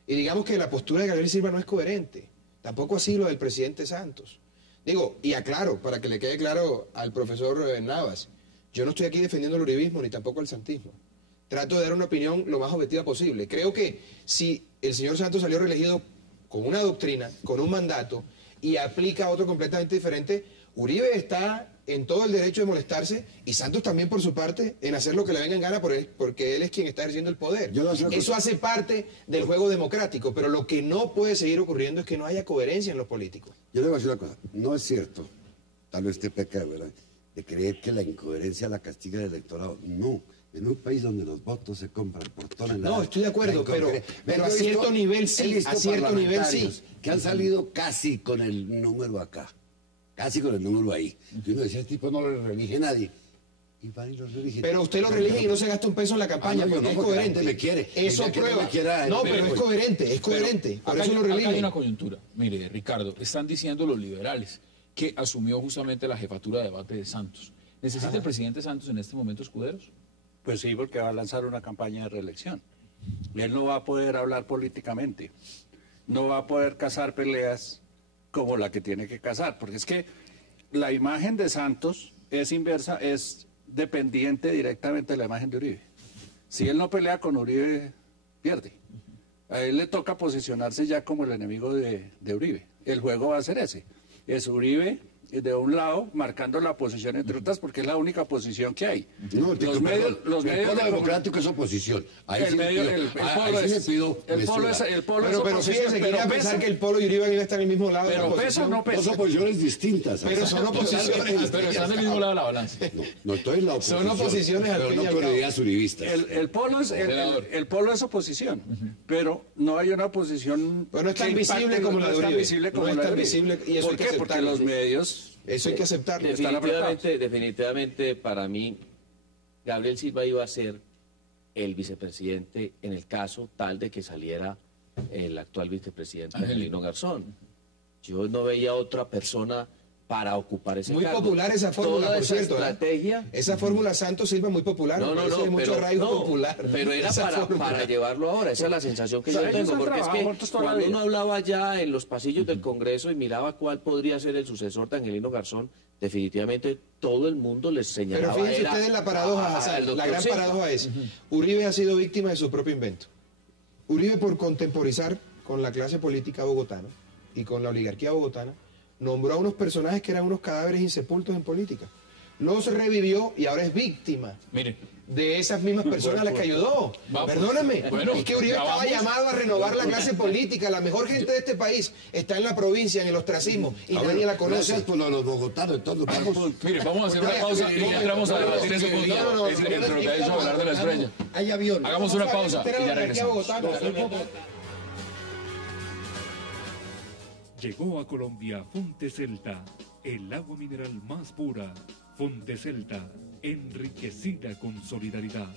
Y digamos que la postura de Gabriel Silva no es coherente, tampoco así lo del presidente Santos. Digo, y aclaro, para que le quede claro al profesor Navas, yo no estoy aquí defendiendo el uribismo ni tampoco el santismo. Trato de dar una opinión lo más objetiva posible. Creo que si el señor Santos salió reelegido con una doctrina, con un mandato, y aplica otro completamente diferente, Uribe está en todo el derecho de molestarse, y Santos también por su parte, en hacer lo que le venga en gana por él, porque él es quien está ejerciendo el poder. Eso hace parte del juego democrático, pero lo que no puede seguir ocurriendo es que no haya coherencia en los políticos. Yo le voy a decir una cosa, no es cierto, tal vez usted peca, ¿verdad?, de creer que la incoherencia la castiga el electorado. No. En un país donde los votos se compran por toneladas. No, estoy de acuerdo, pero a cierto nivel sí, a cierto nivel sí. Que han salido casi con el número acá. casi con el número ahí. Y uno decía, este tipo no lo reelige nadie. Y van y lo reeligen. Pero usted lo reelige y no se gasta un peso en la campaña, no, porque no, es porque la coherente. gente me quiere. Eso El día que prueba. no me quiera, No, mire, pero es pues. coherente, es coherente. Por eso lo Acá hay reeligen. una coyuntura. Mire, Ricardo, están diciendo los liberales que asumió justamente la jefatura de debate de Santos. ¿Necesita el presidente Santos en este momento escuderos? Pues sí, porque va a lanzar una campaña de reelección. Él no va a poder hablar políticamente, no va a poder cazar peleas como la que tiene que cazar, porque es que la imagen de Santos es inversa, es dependiente directamente de la imagen de Uribe. Si él no pelea con Uribe, pierde. A él le toca posicionarse ya como el enemigo de Uribe. El juego va a ser ese. Es Uribe de un lado, marcando la posición entre otras, porque es la única posición que hay. No, los medios el polo democrático es oposición. Ahí el sí medio, le pido, el polo ahí sí le es, pido el polo mesura. es, el polo Pero es oposición, fíjense que iba a pero pensar pesa, que el Polo y Uribe iban a estar en el mismo lado de la pero pesa o oposición. no Dos pesa. oposiciones distintas. Pero son oposiciones. Pero están del mismo lado de la balanza. No estoy en la oposición. Son oposiciones al pero fin no y al con cabo. ideas uribistas. El polo es el polo es oposición, pero no hay una oposición. Pero no es tan que impacte, visible como la de no es tan Uribe. visible como No es la de tan Uribe. visible y eso ¿Por hay que qué? Porque aceptarlo. los medios Eso hay que aceptarlo. Definitivamente para mí, Gabriel Silva iba a ser el vicepresidente en el caso tal de que saliera el actual vicepresidente Angelino Garzón. Yo no veía otra persona para ocupar ese Muy cargo. popular esa fórmula, Toda por esa cierto. Esa Esa fórmula Santos Silva muy popular. No, me parece de mucho arraigo popular. pero era Esa fórmula. para llevarlo ahora, esa es la sensación que O sea, yo ellos tengo, han porque es trabajado que juntos toda la cuando vida. uno hablaba ya en los pasillos del Congreso y miraba cuál podría ser el sucesor de Angelino Garzón, definitivamente todo el mundo les Pero señalaba. fíjense era ustedes la paradoja, al Hassan, doctor la gran Silva. paradoja es, Uribe ha sido víctima de su propio invento. Uribe, por contemporizar con la clase política bogotana y con la oligarquía bogotana, nombró a unos personajes que eran unos cadáveres insepultos en política. Los revivió y ahora es víctima Mire, de esas mismas personas a las que ayudó. Vamos. Perdóname, Bueno, es que Uribe ya estaba vamos. llamado a renovar la clase política. La mejor gente de este país está en la provincia, en el ostracismo, y nadie la conoce. Gracias por lo de los bogotanos. Entonces, vamos. mire, vamos a hacer una pausa y ya entramos a debatir ese punto. Entre lo que ha dicho Abelardo de la Estrella. Hay aviones. Hagamos una pausa y ya regresamos. Llegó a Colombia Fonte Celta, el agua mineral más pura. Fonte Celta, enriquecida con solidaridad.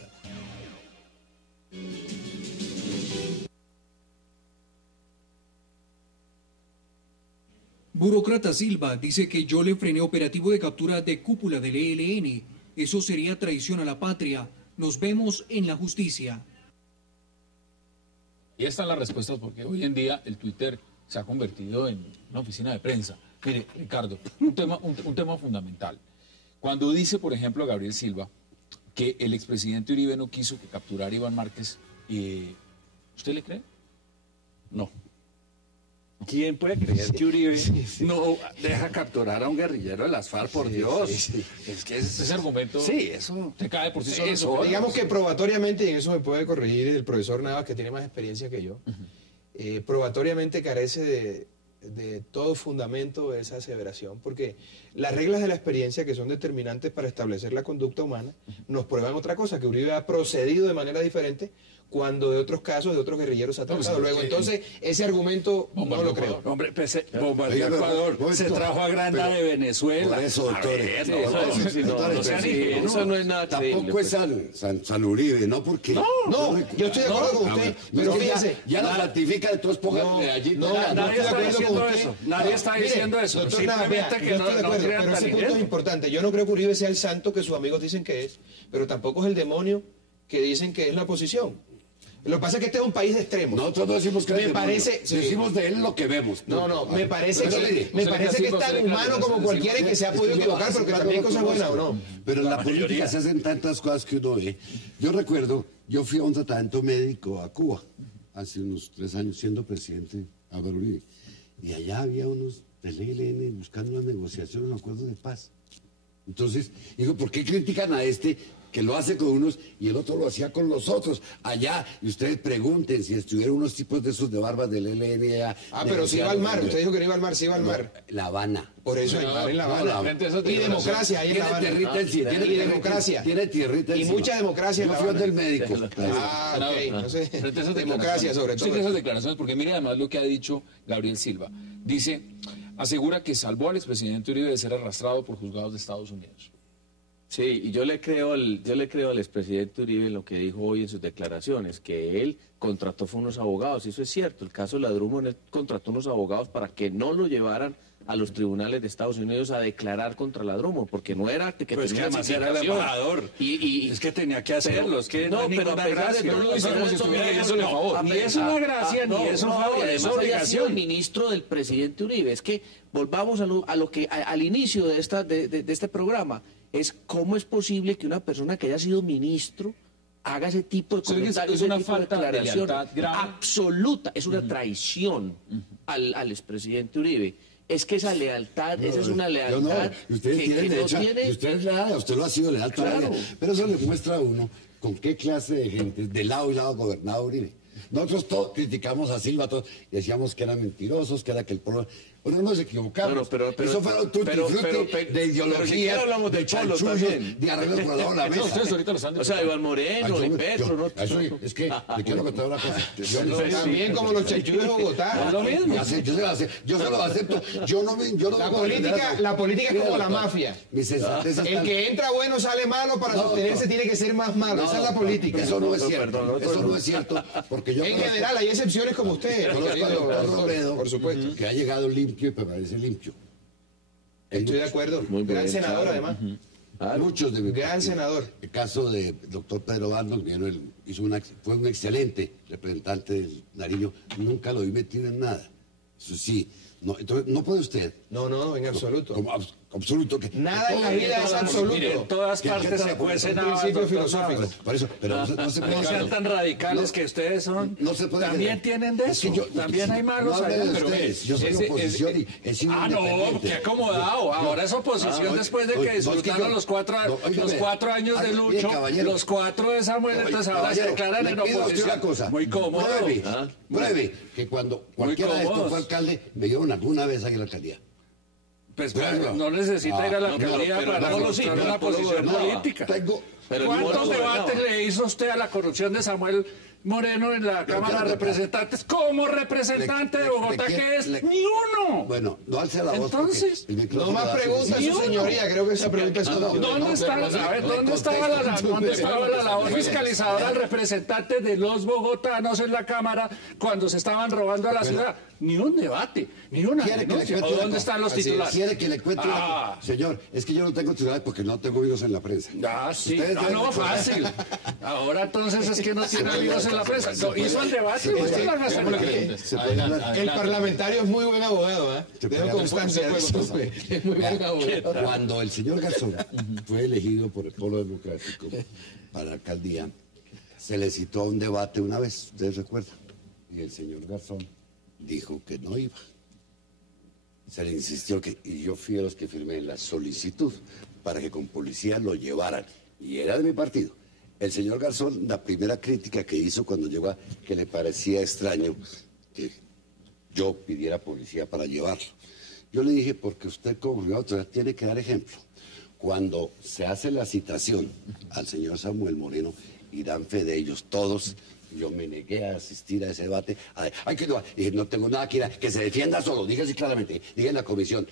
Burócrata Silva dice que yo le frené operativo de captura de cúpula del ELN. Eso sería traición a la patria. Nos vemos en la justicia. Y están las respuestas porque hoy en día el Twitter se ha convertido en una oficina de prensa. Mire, Ricardo, un tema fundamental. Cuando dice, por ejemplo, Gabriel Silva, que el expresidente Uribe no quiso que capturara a Iván Márquez, ¿usted le cree? No. ¿Quién puede creer que Uribe no deja capturar a un guerrillero de las FARC, por Dios? Es que Ese argumento eso se cae por sí solo. Eso, Digamos que probatoriamente, y en eso me puede corregir el profesor Navas, que tiene más experiencia que yo, probatoriamente carece de todo fundamento esa aseveración, porque las reglas de la experiencia, que son determinantes para establecer la conducta humana, nos prueban otra cosa, que Uribe ha procedido de manera diferente cuando de otros casos, de otros guerrilleros ha tratado. Luego, entonces, ese argumento no lo creo. Hombre, bombardeó Ecuador, se trajo a Granda de Venezuela. Por eso, doctores. Eso no es nada creíble, Tampoco pues. es San Uribe, ¿no? Porque... No, yo estoy de acuerdo con usted, pero fíjese. Ya lo ratifica, entonces póngale allí. Nadie está diciendo eso. Nadie está diciendo eso. Doctor Navas, Simplemente vea, que yo estoy de no acuerdo, crean pero ese tan punto es ingenuo. importante. Yo no creo que Uribe sea el santo que sus amigos dicen que es, pero tampoco es el demonio que dicen que es la oposición. Lo que pasa es que este es un país de extremos. Nosotros no decimos que me es demonio. parece, sí. Decimos de él lo que vemos. Me parece que es tan humano como cualquiera y que se ha podido equivocar, pero que también hay cosas buenas o no. Pero en la política se hacen tantas cosas que uno ve. Yo recuerdo, yo fui a un tratamiento médico a Cuba hace unos 3 años, siendo presidente Álvaro Uribe. Y allá había unos del ELN buscando una negociación, un acuerdo de paz. Entonces, digo, ¿por qué critican a este que lo hace con unos y el otro lo hacía con los otros? Allá, y ustedes pregunten si estuvieron unos tipos de esos de barbas del ELN allá. Pero si iba al mar, usted dijo que no iba al mar, sí iba al mar. La Habana. Por eso hay mar en La Habana. Y democracia ahí en La Habana. Tiene democracia. Tiene tierrita Y encima. mucha democracia en Yo La fui Habana. del médico. No sé. Frente a esas Democracia sobre todo. Sí, esas declaraciones, porque mire además lo que ha dicho Gabriel Silva. Dice, asegura que salvó al expresidente Uribe de ser arrastrado por juzgados de Estados Unidos. Sí, y yo le creo al expresidente Uribe en lo que dijo hoy en sus declaraciones, que él contrató fue unos abogados, y eso es cierto. El caso de la Drummond, él contrató unos abogados para que no lo llevaran a los tribunales de Estados Unidos a declarar contra la Drummond, porque no era que Pues tenía que además era el citación. embajador. Es que tenía que hacerlo, es que no, hay pero a ninguna pesar de gracia. todo No lo hizo como si estuviera haciéndole favor. Ni es una gracia, ni es un favor, y además eso había sido el obligación. ministro del presidente Uribe. Es que volvamos a lo que al inicio de este programa, es cómo es posible que una persona que haya sido ministro haga ese tipo de comentarios, es una ese tipo falta de declaraciones. lealtad grave. Absoluta, es una traición al expresidente Uribe. Es que esa lealtad, esa es una lealtad Ustedes que tienen no derecho, tiene... usted es leal, usted lo ha sido leal toda la Claro. vida. Pero eso le muestra a uno con qué clase de gente, de lado y lado, gobernado Uribe. Nosotros todos criticamos a Silva, todos, y decíamos que eran mentirosos, que era que el pueblo... Bueno, nos equivocamos. Pero- eso fueron tutti frutti de ideología, siquiera hablamos de del polo chanchullos, también. de arreglos por debajo de la mesa. Ustedes ahorita lo están O sea, Iván Moreno, Ay, y Petro, ¿no? es que le quiero contar una cosa. Yo no- También como los chanchullos de Bogotá. Es lo mismo. yo se lo acepto. Yo no La política es como la mafia. Mi sensatez El está- que entra bueno sale malo, para No, sostenerse no. tiene que ser más malo. No, Esa es la política. Eso no es No, cierto. perdón, Eso no es cierto. Porque yo En conozco- general, hay excepciones como usted. conozco al querido doctor doctor, Robledo, por supuesto. que ha llegado limpio y permanece limpio. Estoy de acuerdo. Muy Gran bien, senador, claro. además. Muchos de mi Gran partido. senador. El caso del doctor Pedro Barnos, fue un excelente representante del Nariño. Nunca lo vi metido en nada. Eso sí. No, entonces, no puede usted. No, en absoluto. Como absoluto. Nada en la vida es absoluto. Mire, en todas partes se cuecen un principio habas, filosófico. doctor Por eso, pero no se puede No sean tan radicales que ustedes son. No se puede También hacer. tienen de Es que eso. yo- También hay malos no hable allá. de Pero ustedes. Yo soy ese- oposición y he sido no, independiente. qué acomodado. Ahora es oposición después de que disfrutaron los 4 años de Lucho, los 4 de Samuel, entonces ahora se declaran en oposición. Una cosa. Muy cómodo. Pruebe que cuando cualquiera de estos cómodos. fue alcalde, me dieron alguna vez ahí en la alcaldía. Pues Pruébelo. no necesita ir a la No, alcaldía pero para no, demostrar sí, una pero posición no, política. Pero ¿Cuántos no, debates no. le hizo usted a la corrupción de Samuel Moreno en la Cámara de Representantes como representante de Bogotá, que es ni uno? Bueno, no alce la voz. Entonces, porque el micrófono No más da preguntas, suficiente. su señoría. Creo que esa pregunta es ¿Dónde estaba la labor fiscalizadora del representante de los bogotanos en la Cámara cuando se estaban robando a la ciudad? Ni un debate, ni una ¿Quiere que le denuncia. cuente ¿O una dónde cosa? están los Así es. titulares? ¿Quiere que le cuente una Ah. cosa? Señor, es que yo no tengo titulares porque no tengo amigos en la prensa. Ah, sí. Ustedes Ah, deben no, recordar- fácil. Ahora entonces es que no tiene amigos en la prensa. No, hizo el debate. usted la razón. El parlamentario es muy buen abogado, ¿eh? Dejo constancia de eso. Es muy buen abogado. Cuando el señor Garzón fue elegido por el Polo Democrático para la alcaldía, se le citó a un debate una vez, ustedes recuerdan, y el señor Garzón dijo que no iba. Se le insistió y yo fui a los que firmé la solicitud para que con policía lo llevaran, y era de mi partido. El señor Garzón, la primera crítica que hizo cuando llegó, que le parecía extraño que yo pidiera policía para llevarlo. Yo le dije, porque usted como primer autoridad tiene que dar ejemplo. Cuando se hace la citación al señor Samuel Moreno y dan fe de ellos todos, yo me negué a asistir a ese debate. Ay, que no, dije, no tengo nada que ir, que se defienda solo, dije así claramente, dije en la comisión.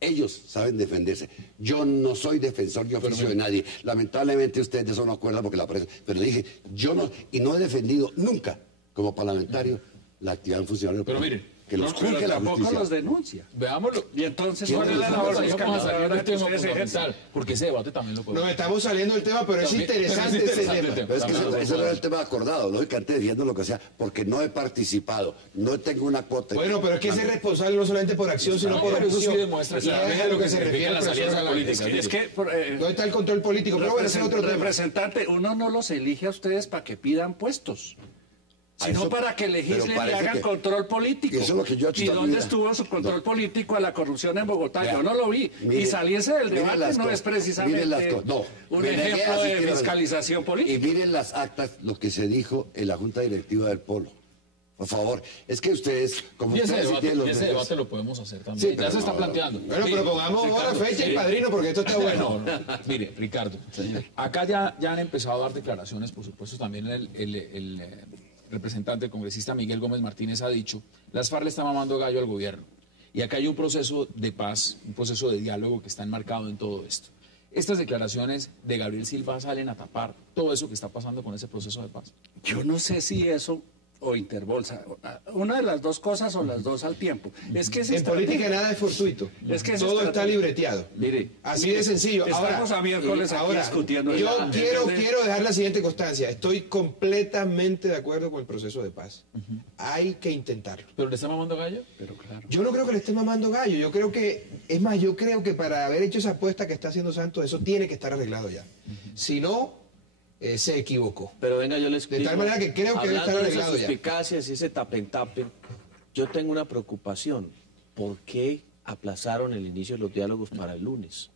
Ellos saben defenderse. Yo no soy defensor ni oficio de nadie. Lamentablemente ustedes de eso no acuerdan porque la prensa. Pero dije, yo no, y no he defendido nunca como parlamentario la actividad funcionaria. Pero mire, que los No, pero juzgue la tampoco justicia. los denuncia. Veámoslo. Y entonces, ¿Quién ¿cuál es la los labor juzga? Vamos a salir fiscalizadora del que tema ustedes ejercen? fundamental, porque ese debate también lo podemos. Nos estamos saliendo del tema, pero es También- interesante pero es ese interesante tema. el tema. Pero es que También ese no era el tema acordado. Lógicamente defiendo lo que sea, porque no he participado, no tengo una cuota. Bueno, pero es que es responsable no solamente por acción, sino por pero eso sí omisión. demuestra Y claramente es a lo lo que que se significan refiere las persona alianzas a la políticas. vez. Es que ¿Dónde está el control político? Pero bueno, ese es otro tema. representante, uno no los elige a ustedes para que pidan puestos, sino Eso- para que pero legislen y parece hagan que- control político. eso es lo que yo he hecho ¿Y toda mi dónde vida. estuvo su control político a la corrupción en Bogotá? Vea, Yo no lo vi. mire- y salirse del miren debate las no cosas, es precisamente miren las cosas. No, un me negué a ejemplo de asistir a- fiscalización Y política. miren las actas, lo que se dijo en la Junta Directiva del Polo. Por favor, es que ustedes, como Y ese ustedes sí debate, tienen los y ese medios- debate lo podemos hacer también. Sí, Ya pero se está no, planteando. Bueno, Mire, pero pongamos hora, Ricardo, fecha y sí. padrino, porque esto está bueno. Mire, Ricardo, acá ya han empezado a dar declaraciones, por supuesto, también el representante, el congresista Miguel Gómez Martínez ha dicho, las FARC le están mamando gallo al gobierno. Y acá hay un proceso de paz, un proceso de diálogo que está enmarcado en todo esto. Estas declaraciones de Gabriel Silva salen a tapar todo eso que está pasando con ese proceso de paz. Yo no sé si eso o Interbolsa, una de las dos cosas o las dos al tiempo. Es que en política nada es fortuito, todo está libreteado. Mire, así de sencillo. Estamos a miércoles aquí discutiendo. Yo quiero dejar la siguiente constancia. Estoy completamente de acuerdo con el proceso de paz. Hay que intentarlo. ¿Pero le está mamando gallo? Pero claro. Yo no creo que le esté mamando gallo. Yo creo que para haber hecho esa apuesta que está haciendo Santos, eso tiene que estar arreglado ya. Si no, se equivocó. Pero venga, yo le explico. De tal manera que creo que debe estar arreglado ya. Hablando de esas suspicacias y ese tapen, yo tengo una preocupación. ¿Por qué aplazaron el inicio de los diálogos para el lunes?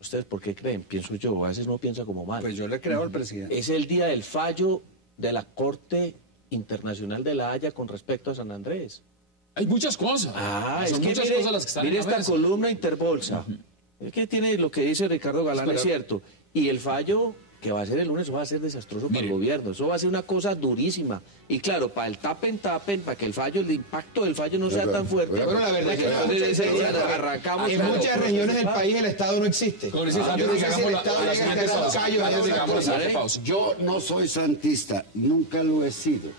¿Ustedes por qué creen? Pienso yo, a veces no piensa como mal. Pues yo le creo al presidente. Es el día del fallo de la Corte Internacional de la Haya con respecto a San Andrés. Hay muchas cosas. Son muchas cosas las que están en la esta mesa. columna Interbolsa. Es que tiene lo que dice Ricardo Galán, es cierto. Y el fallo que va a ser el lunes, eso va a ser desastroso para el gobierno. Eso va a ser una cosa durísima. Y claro, para el tapen, para que el impacto del fallo no sea tan fuerte. Pero la verdad es que en muchas regiones del país el Estado no existe. Yo Yo no soy santista, nunca lo he sido,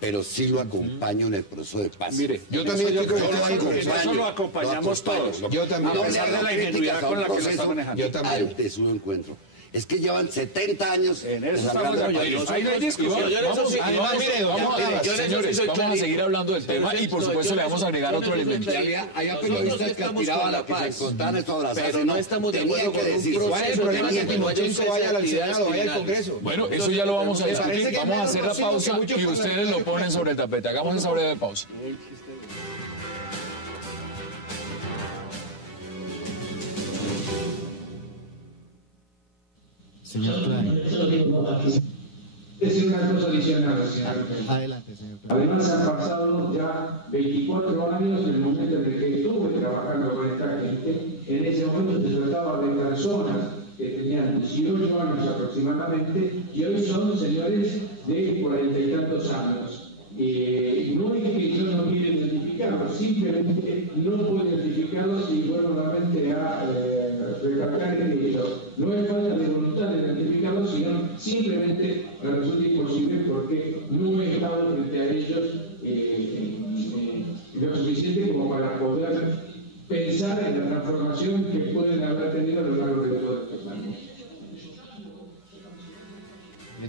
pero sí lo acompaño en el proceso de paz. Mire, yo también eso lo acompañamos todos. Yo también. A pesar de la ingenuidad con la que lo está manejando. Yo también. Antes su encuentro. Es que llevan 70 años. En eso estamos de acuerdo. Hay discusión. Señores, vamos a seguir hablando del tema y por supuesto le vamos a agregar otro elemento. Hay periodistas que aspiraban a que se encontraran estos abrazos. Pero no estamos de acuerdo con un proceso. ¿Cuál es el problema que Timochenko vaya al Senado, vaya al Congreso? Bueno, eso ya lo vamos a discutir. Vamos a hacer la pausa y ustedes lo ponen sobre el tapete. Hagamos esa breve pausa. Señor Klein. Decir una cosa adicional, señor. Adelante, señor Klein. Además, han pasado ya 24 años del momento en el que estuve trabajando con esta gente. En ese momento se trataba de personas que tenían 18 años aproximadamente y hoy son señores de 40 y tantos años. No es que yo no quiera identificarlos, simplemente no puedo identificarlos y vuelvo nuevamente a recalcar que no es falta de voluntad de identificarlos, sino simplemente me resulta imposible porque no he estado frente a ellos lo suficiente como para poder pensar en la transformación que pueden haber tenido a lo largo de todos estos años.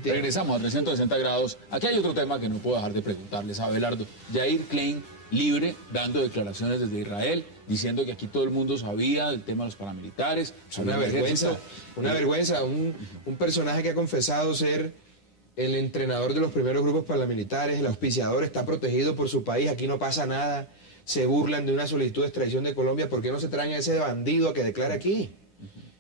Regresamos a 360 grados. Aquí hay otro tema que no puedo dejar de preguntarles a Abelardo. Yair Klein, libre, dando declaraciones desde Israel, diciendo que aquí todo el mundo sabía del tema de los paramilitares. Una vergüenza. Un personaje que ha confesado ser el entrenador de los primeros grupos paramilitares, el auspiciador, está protegido por su país, aquí no pasa nada. Se burlan de una solicitud de extradición de Colombia. ¿Por qué no se traen a ese bandido a que declare aquí?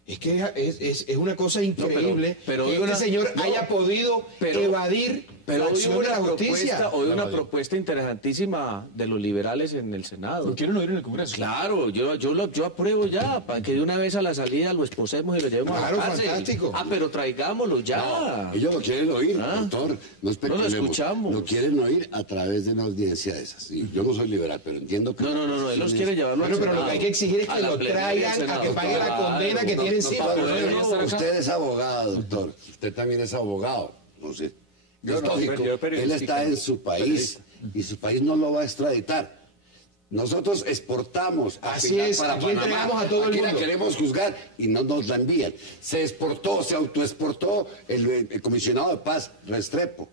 Es que es una cosa increíble que este señor haya podido evadir la acción de la justicia. Hoy una propuesta interesantísima de los liberales en el Senado. ¿Lo quieren oír en el Congreso? Claro, yo apruebo ya, para que de una vez a la salida lo esposemos y lo llevemos a la cárcel. Fantástico. Pero traigámoslo ya. No, ellos lo quieren oír, doctor. No especulemos. No lo escuchamos. Lo quieren oír a través de una audiencia de esas. Y yo no soy liberal, pero entiendo que... No, él los quiere llevarlo al Pero lo que hay que exigir es que lo traigan a que pague la condena que tiene encima. Usted es abogado, doctor. Usted también es abogado. No sé. Es lógico. Él está en su país y su país no lo va a extraditar. Nosotros exportamos a Pilar para Panamá. Aquí la queremos juzgar y no nos la envían. Se autoexportó el comisionado de paz, Restrepo.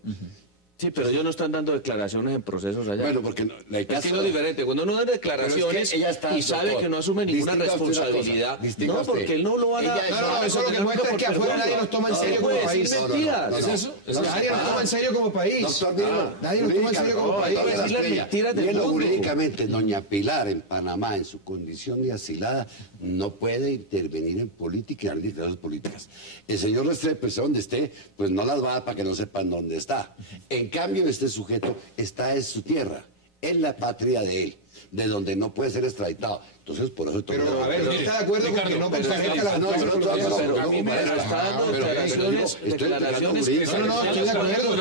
Sí, pero ellos no están dando declaraciones en procesos allá. Bueno, porque es que no es diferente. Cuando uno da declaraciones y sabe que no asume ninguna responsabilidad, no, porque él no lo va a... No, eso lo que muestra es que afuera nadie nos toma en serio como país. ¿Es eso? Nadie nos toma en serio como país. Nadie nos toma en serio como país. Jurídicamente, doña Pilar en Panamá, en su condición de asilada, no puede intervenir en política y en declaraciones políticas. El señor Restrepo, donde esté, pues no las va a dar para que no sepan dónde está. En cambio, este sujeto está en su tierra, es la patria de él, de donde no puede ser extraditado. Entonces, por eso... Pero, a ver, ¿no está de acuerdo con que no comparezca la justicia colombiana? Pero a mí me está dando declaraciones... No, estoy de acuerdo.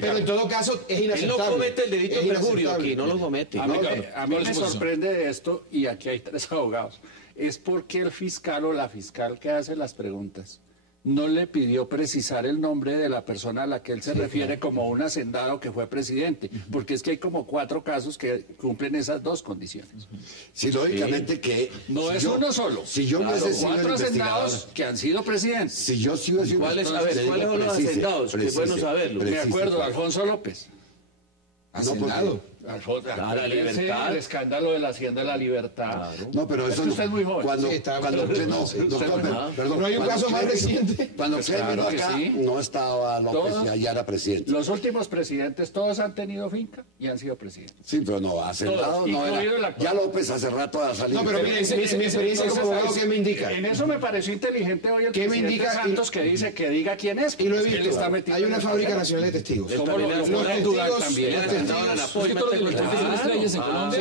Pero en todo caso es inaceptable. Él no comete el delito de perjurio aquí, no lo comete. A mí me sorprende de esto, y aquí hay 3 abogados, es porque el fiscal o la fiscal que hace las preguntas no le pidió precisar el nombre de la persona a la que él se refiere como un hacendado que fue presidente, porque es que hay como 4 casos que cumplen esas 2 condiciones. Sí, lógicamente que... No es uno solo. Si yo hubiese sido 4 hacendados que han sido presidentes. Si yo sigo siendo... ¿Cuáles son los hacendados? Qué bueno saberlo. Me acuerdo de Alfonso López. ¿Hacendado? La libertad. El escándalo de la Hacienda de la Libertad. Claro. No, pero eso usted es muy joven. Cuando, Sí, cuando usted no, perdón, ¿No hay un caso más reciente? Cuando usted vino que acá, sí. no estaba López, ya era presidente. Los últimos presidentes, todos han tenido finca y han sido presidentes. Sí, pero no, hacendado Todos, no incluido el era. actual. Ya López hace rato ha salido. No, pero mire, mi experiencia como abogado, ¿qué me indica? En eso me pareció inteligente hoy el ¿Qué me presidente indica? Santos que dice que diga quién es. Y lo he porque él visto. está metido Hay en una el fábrica proceso. nacional de testigos. ¿Cómo lo Los pueden dudar testigos, también? los testigos. Leyes en Colombia,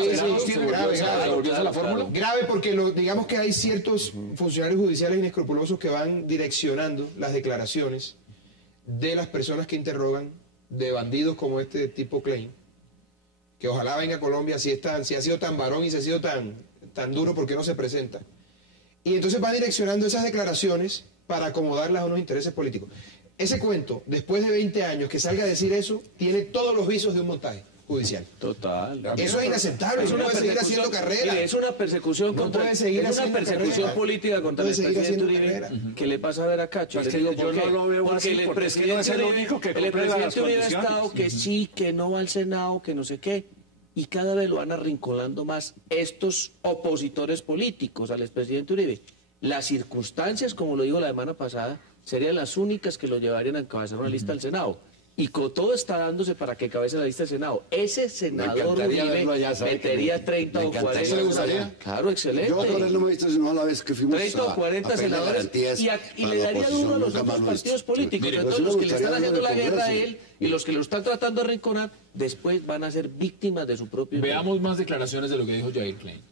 Grave. ¿volvió a la fórmula? Grave porque digamos que hay ciertos funcionarios judiciales inescrupulosos que van direccionando las declaraciones de las personas que interrogan de bandidos como este tipo Klein, que ojalá venga a Colombia si ha sido tan varón y si ha sido tan duro, ¿por qué no se presenta? Y entonces van direccionando esas declaraciones para acomodarlas a unos intereses políticos. Ese cuento, después de 20 años, que salga a decir eso, tiene todos los visos de un montaje judicial. Total. Eso es inaceptable, eso no puede seguir haciendo carrera. Mire, es una persecución política contra el presidente Uribe. ¿Qué le pasa a ver acá? Pues que yo no lo veo así, porque es que no es el único que cumple las presidente Uribe ha condiciones. estado que sí, que no va al Senado, que no sé qué, y cada vez lo van arrinconando más estos opositores políticos al expresidente Uribe. Las circunstancias, como lo digo la semana pasada, serían las únicas que lo llevarían a encabezar una lista del Senado. Y todo está dándose para que cabece la lista del Senado. Ese senador Uribe metería 30 o 40. ¿Eso le gustaría? Claro, excelente. Yo con él no me he visto sino a la vez que fuimos 30 o 40 senadores y le daría duro a los otros partidos políticos. Mire, Entonces pues los que le están me haciendo la gustaría guerra a verlo en el él y los que lo están tratando de arrinconar, después van a ser víctimas de su propio... Veamos más declaraciones de lo que dijo Jair Klein.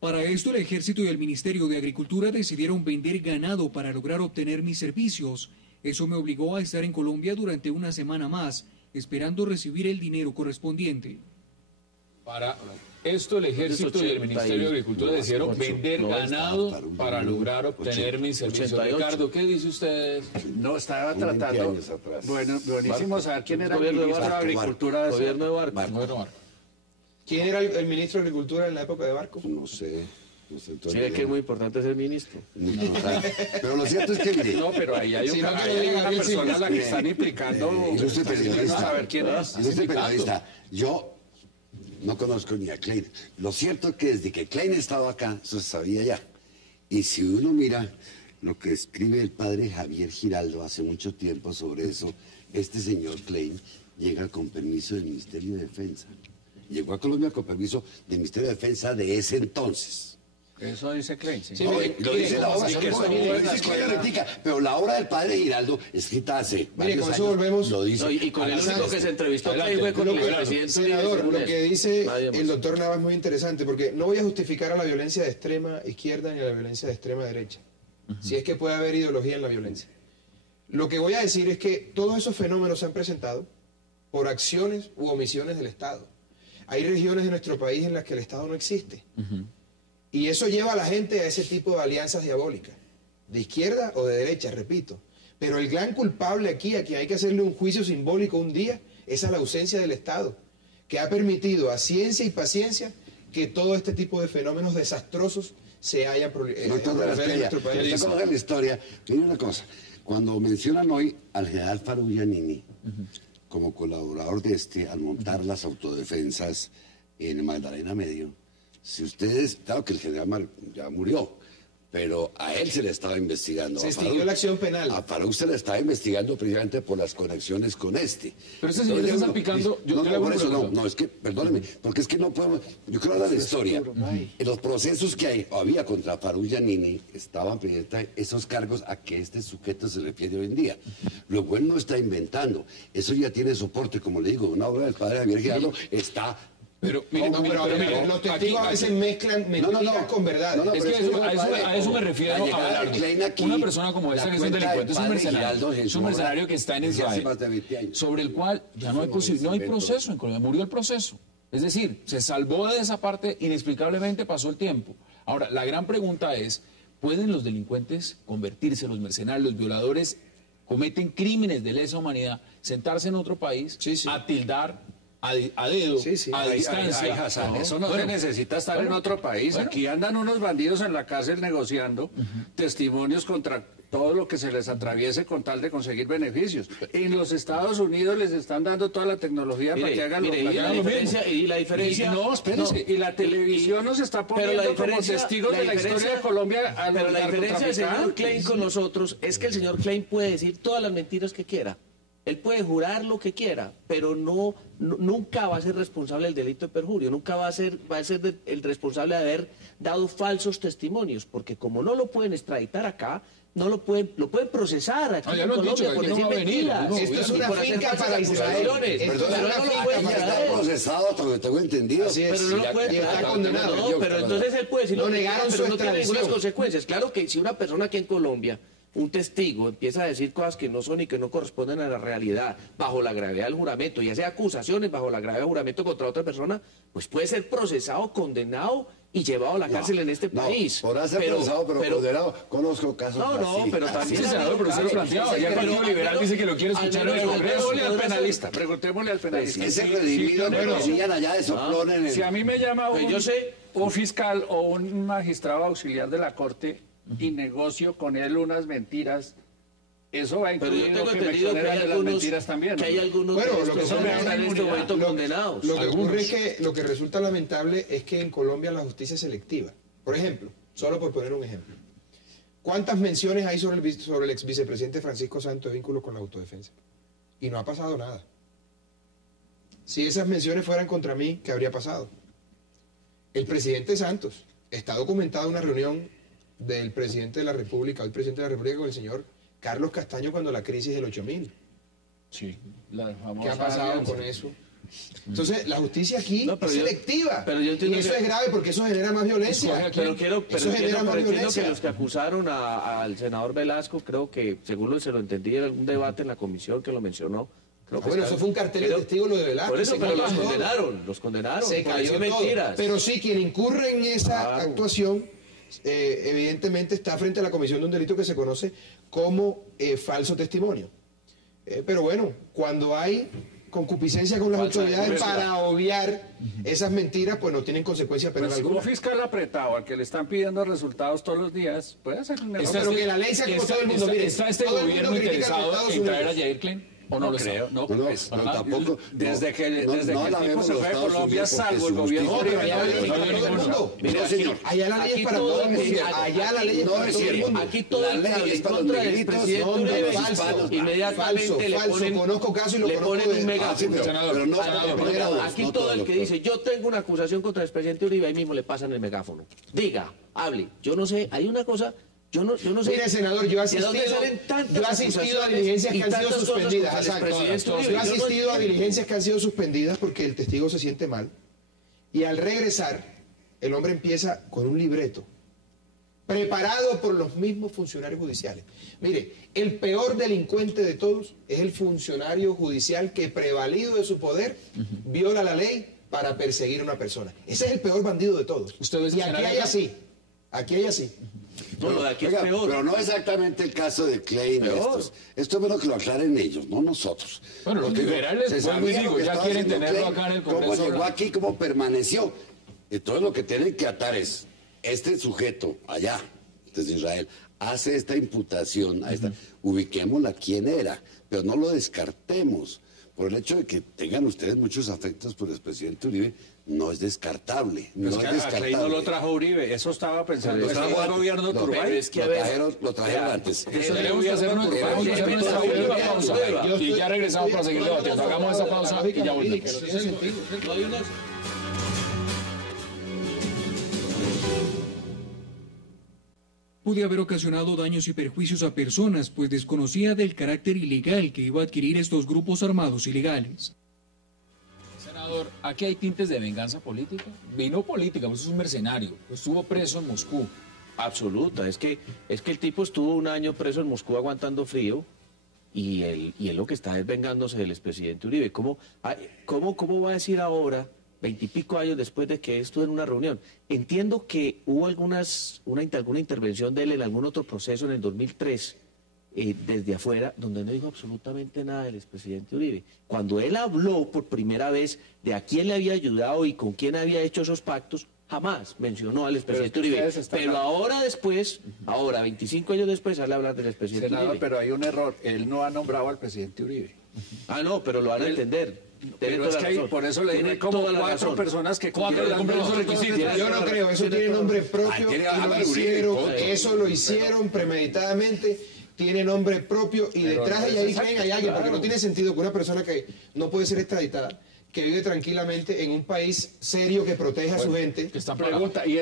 Para esto, el Ejército y el Ministerio de Agricultura decidieron vender ganado para lograr obtener mis servicios. Eso me obligó a estar en Colombia durante una semana más, esperando recibir el dinero correspondiente. Para esto, el Ejército y el Ministerio de Agricultura decidieron vender ganado para lograr obtener mis servicios. Ricardo, ¿qué dice usted? No, estaba tratando... Bueno, buenísimo saber quién era el ministro de Agricultura. Gobierno de Barco. ¿Quién era el ministro de Agricultura en la época de Barco? No sé. Sí, es que es muy importante ser ministro. Pero lo cierto es que, mire... No, pero ahí hay, Si no, que hay lo una diga persona a la que están implicando. Ilustre periodista. A ver quién es. Ilustre periodista. Yo no conozco ni a Klein. Lo cierto es que desde que Klein estaba acá, eso se sabía ya. Y si uno mira lo que escribe el padre Javier Giraldo hace mucho tiempo sobre eso, este señor Klein llega con permiso del Ministerio de Defensa. Llegó a Colombia con permiso del Ministerio de Defensa de ese entonces. Eso dice Klein, sí. No, lo dice la obra, pero la obra del padre Giraldo, escrita hace Mire, con varios eso años, volvemos. lo dice. No, y con el único que se entrevistó Klein fue con el presidente. Senador, lo que dice Nadie más. el doctor Navas es muy interesante, porque no voy a justificar a la violencia de extrema izquierda ni a la violencia de extrema derecha, si es que puede haber ideología en la violencia. Lo que voy a decir es que todos esos fenómenos se han presentado por acciones u omisiones del Estado. Hay regiones de nuestro país en las que el Estado no existe. Y eso lleva a la gente a ese tipo de alianzas diabólicas, de izquierda o de derecha, repito. Pero el gran culpable aquí, a quien hay que hacerle un juicio simbólico un día, es a la ausencia del Estado, que ha permitido a ciencia y paciencia que todo este tipo de fenómenos desastrosos se hayan proliferado en nuestro país. Usted conoce la historia. Mire una cosa, cuando mencionan hoy al general Farugianini como colaborador de al montar las autodefensas en Magdalena Medio, si ustedes, claro que el general ya murió, pero a él se le estaba investigando. Se extinguió la acción penal. A Farouk se le estaba investigando precisamente por las conexiones con este. Pero este señor está salpicando... No, es que, perdóneme, porque es que no podemos... Yo quiero hablar de la historia. En los procesos que había contra Farouk Giannini, estaban pendientes esos cargos a que este sujeto se refiere hoy en día. Luego él no está inventando. Eso ya tiene soporte, como le digo, una obra del padre Javier Giraldo está... Pero los testigos a veces mezclan mentiras con verdades. Es que a eso me refiero a hablar. Una persona como esta que es un delincuente, es un mercenario que está en Israel, sobre el cual ya no hay proceso en Colombia, murió el proceso. Es decir, se salvó de esa parte, inexplicablemente pasó el tiempo. Ahora, la gran pregunta es, ¿pueden los delincuentes convertirse, los mercenarios, los violadores, cometen crímenes de lesa humanidad, sentarse en otro país, a tildar a dedo, a distancia? Eso no se necesita estar en otro país. Aquí andan unos bandidos en la cárcel negociando testimonios contra todo lo que se les atraviese con tal de conseguir beneficios. En los Estados Unidos les están dando toda la tecnología para que hagan lo mismo. Y la diferencia... No, espérense. Y la televisión nos está poniendo como testigos de la historia de Colombia a los Pero la diferencia del señor narcotraficantes. Klein con nosotros es que el señor Klein puede decir todas las mentiras que quiera. Él puede jurar lo que quiera, pero nunca va a ser responsable del delito de perjurio, nunca va a ser el responsable de haber dado falsos testimonios, porque como no lo pueden extraditar acá, lo pueden procesar aquí en Colombia por decir mentiras. Esto es una finca para Israel. Pero no lo pueden estar procesado, hasta donde tengo entendido. Pero no lo pueden está condenado. No, pero entonces él puede decir no negaron su pero no tiene ninguna extradición. consecuencias. Claro que si una persona aquí en Colombia, un testigo, empieza a decir cosas que no son y que no corresponden a la realidad, bajo la gravedad del juramento, y hace acusaciones bajo la gravedad del juramento contra otra persona, pues puede ser procesado, condenado y llevado a la cárcel en este país. Podrá ser procesado, pero condenado. Conozco casos así. pero también... Sí, senador, pero usted lo planteaba. Ya el Partido Liberal dice que lo quiere escuchar en el Congreso. Preguntémosle al penalista. Ese redimido que lo sigan allá de soplón en el... Si a mí me llama un fiscal o un magistrado auxiliar de la Corte y negocio con él unas mentiras, eso va a incluir lo que me exoneran de las mentiras también. Que hay algunos bueno, lo que son en este momento condenados. Lo que ocurre es que lo que resulta lamentable es que en Colombia la justicia es selectiva. Por ejemplo, solo por poner un ejemplo, ¿cuántas menciones hay sobre el ex vicepresidente Francisco Santos de vínculos con la autodefensa? Y no ha pasado nada. Si esas menciones fueran contra mí, ¿qué habría pasado? El presidente Santos, está documentada una reunión del presidente de la República, hoy presidente de la República, con el señor Carlos Castaño cuando la crisis del 8000. Sí, ¿qué ha pasado con eso? Entonces, la justicia aquí es selectiva. Y eso es grave porque eso genera más violencia. Pero entiendo que los que acusaron al senador Velasco, creo que, según se lo entendí en algún debate en la comisión que lo mencionó, bueno, eso fue un cartel de testigos lo de Velasco. Por eso, pero los condenaron. Se cayó mentiras. Pero sí, quien incurre en esa actuación, evidentemente está frente a la comisión de un delito que se conoce como falso testimonio. Pero bueno, cuando hay concupiscencia con las autoridades para obviar esas mentiras, pues no tienen consecuencia penal alguna. Como fiscal apretado al que le están pidiendo resultados todos los días, puede hacer un negocio. Pero que la ley sea como todo el mundo. ¿Está este gobierno interesado en traer a Jair Klein? ¿O no creo? No, tampoco. Desde que el tipo se fue a Colombia, salvo el gobierno. Allá la ley es para todo el mundo. Allá la ley es para todo el mundo. Aquí todo el mundo en contra del presidente Uribe, inmediatamente le ponen, conozco casos y lo ponen un megáfono. Pero aquí todo el que dice, yo tengo una acusación contra el presidente Uribe, ahí mismo le pasan el megáfono. Diga, hable. Yo no sé, hay una cosa... Yo no sé. Mire, senador, yo he asistido a diligencias que han sido suspendidas. Yo he asistido a diligencias que han sido suspendidas porque el testigo se siente mal. Y al regresar, el hombre empieza con un libreto preparado por los mismos funcionarios judiciales. Mire, el peor delincuente de todos es el funcionario judicial que, prevalido de su poder, viola la ley para perseguir a una persona. Ese es el peor bandido de todos. Y aquí hay así. Aquí hay así. Pero no exactamente el caso de Klein. Esto es bueno que lo aclaren ellos, no nosotros. Bueno, los liberales, ya quieren tenerlo acá en el Congreso. ¿Cómo llegó aquí? ¿Cómo permaneció? Entonces lo que tienen que atar es, este sujeto allá, desde Israel, hace esta imputación, ubiquémosla quién era, pero no lo descartemos. por el hecho de que tengan ustedes muchos afectos por el expresidente Uribe, no es descartable. No Es es que a Clay descartable. no lo trajo Uribe, eso estaba pensando. Pero Estaba el gobierno de Turbay. Lo trajeron antes. Tenemos que hacer nuestra última pausa y ya regresamos para seguir debatiendo. Hagamos esa pausa y ya volvemos. Puede haber ocasionado daños y perjuicios a personas, pues desconocía del carácter ilegal que iba a adquirir estos grupos armados ilegales. Senador, ¿aquí hay tintes de venganza política? Vino política, pues es un mercenario, estuvo preso en Moscú. Absoluta, es que el tipo estuvo un año preso en Moscú aguantando frío y él lo que está es vengándose del expresidente Uribe. ¿Cómo va a decir ahora, 20 y pico años después de que estuvo en una reunión? Entiendo que hubo alguna intervención de él en algún otro proceso en el 2003, desde afuera, donde no dijo absolutamente nada del expresidente Uribe. Cuando él habló por primera vez de a quién le había ayudado y con quién había hecho esos pactos, jamás mencionó al expresidente Uribe. Pero ahora después, 25 años después, sale a hablar del expresidente Senador, Uribe. pero hay un error, él no ha nombrado al presidente Uribe. Ah, no, pero lo van a entender. Pero es que hay, por eso le digo, como 4 personas que cumplen esos requisitos. Yo no creo, eso tiene nombre propio eso lo hicieron premeditadamente, tiene nombre propio y detrás de ahí hay alguien, porque no tiene sentido que una persona que no puede ser extraditada, que vive tranquilamente en un país serio que protege a su gente. Que está pregunta, ¿y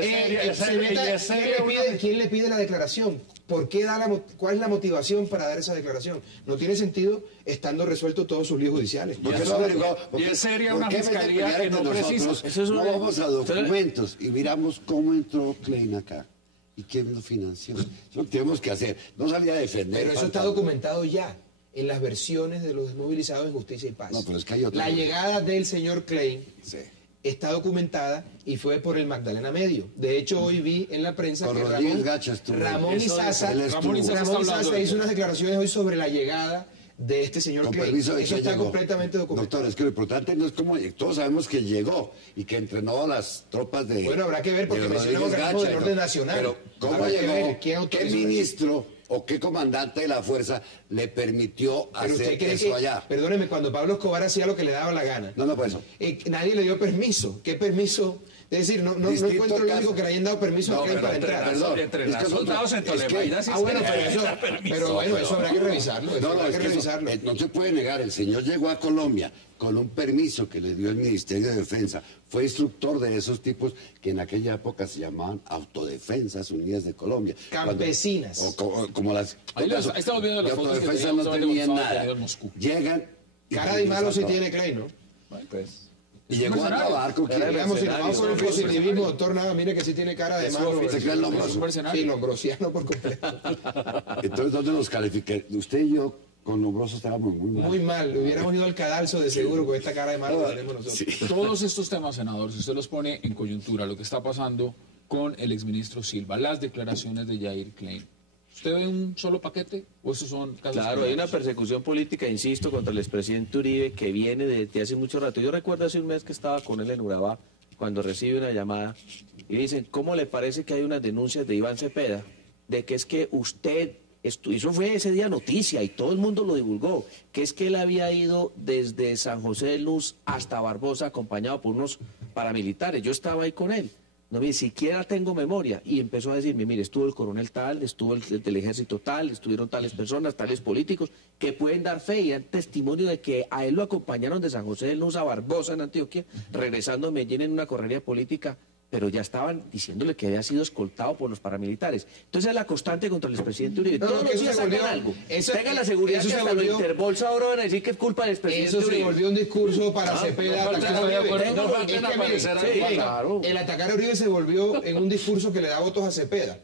¿quién le pide la declaración? ¿Por qué cuál es la motivación para dar esa declaración? No tiene sentido estando resueltos todos sus líos judiciales. Y es seria una fiscalía que no precisa. No vamos a documentos y miramos cómo entró Klein acá y quién lo financió. Eso es lo que tenemos que hacer. No salía a defender. Pero eso está documentado ya en las versiones de los desmovilizados en Justicia y Paz. No, pero es que hay otra. La llegada del señor Klein está documentada y fue por el Magdalena Medio. De hecho, hoy vi en la prensa Con que Ramón Izaza hizo unas declaraciones hoy sobre la llegada de este señor Con Klein. permiso, Eso está llegó. completamente documentado. Doctor, es que lo importante no es cómo todos sabemos que llegó y que entrenó a las tropas de. Bueno, habrá que ver porque mencionamos organismos del orden nacional. Pero ¿cómo Habrá que llegó? ver quién ¿Qué autorizó ministro o qué comandante de la fuerza le permitió hacer eso allá? Perdóneme, cuando Pablo Escobar hacía lo que le daba la gana. No, por eso. Nadie le dio permiso. ¿Qué permiso? Es decir, no encuentro lógico que le hayan dado permiso a Klein para entrar. Entrenar soldados en Tolemaida sí pero bueno, eso habrá que revisarlo. No se puede negar, el señor llegó a Colombia con un permiso que le dio el Ministerio de Defensa. Fue instructor de esos tipos que en aquella época se llamaban Autodefensas Unidas de Colombia. Campesinas. Como las... Ahí estamos viendo las fotos que Autodefensas no tenían nada. en Moscú. Llegan... Cara de malo sí tiene Klein, ¿no? Bueno, pues... Y llegó a Tabarco, que digamos, si nos vamos con el positivismo, doctor Nava, mire que sí tiene cara de malo. Se cree el Lombroso. Sí, lombrosiano por completo. Entonces, ¿dónde nos califica? Usted y yo con Lombroso estábamos muy mal. Muy mal, hubiéramos ido al cadalso de seguro con esta cara de malo que tenemos nosotros. Sí. Todos estos temas, senador, si usted los pone en coyuntura, lo que está pasando con el exministro Silva, las declaraciones de Yair Klein, ¿usted ve un solo paquete o esos son casos? Claro, hay una persecución política, insisto, contra el expresidente Uribe que viene desde hace mucho rato. Yo recuerdo hace un mes que estaba con él en Urabá cuando recibe una llamada y dicen, ¿cómo le parece que hay unas denuncias de Iván Cepeda de que es que usted, eso fue ese día noticia y todo el mundo lo divulgó, que es que él había ido desde San José de Luz hasta Barbosa acompañado por unos paramilitares? Yo estaba ahí con él. No, ni siquiera tengo memoria. Y empezó a decirme, mire, estuvo el coronel tal, estuvo el del ejército tal, estuvieron tales personas, tales políticos, que pueden dar fe y dan testimonio de que a él lo acompañaron de San José de Luz a Barbosa en Antioquia, regresando a Medellín en una correría política, pero ya estaban diciéndole que había sido escoltado por los paramilitares. Entonces es la constante contra el expresidente Uribe. Todos los días sacan algo. Tengan la seguridad que hasta lo Interbolsa ahora van a decir que es culpa del expresidente Uribe. Eso se volvió un discurso para Cepeda atacar a Uribe. El atacar a Uribe se volvió en un discurso que le da votos a Cepeda,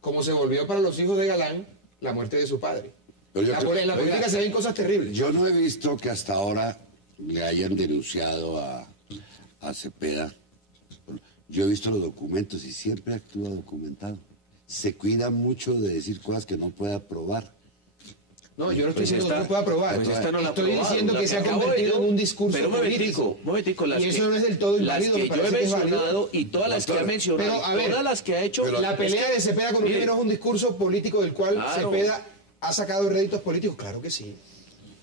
como se volvió para los hijos de Galán la muerte de su padre. En la política se ven cosas terribles. Yo no he visto que hasta ahora le hayan denunciado a Cepeda. Yo he visto los documentos y siempre actúa documentado. Se cuida mucho de decir cosas que no pueda probar. No, yo no estoy diciendo que no pueda probar. Estoy diciendo que se ha convertido en un discurso político. Y eso no es del todo inválido. Las que yo he mencionado y todas las que ha mencionado, pero, a ver, todas las que ha hecho... La pelea de Cepeda con Uribe no es un discurso político del cual Cepeda ha sacado réditos políticos. Claro que sí.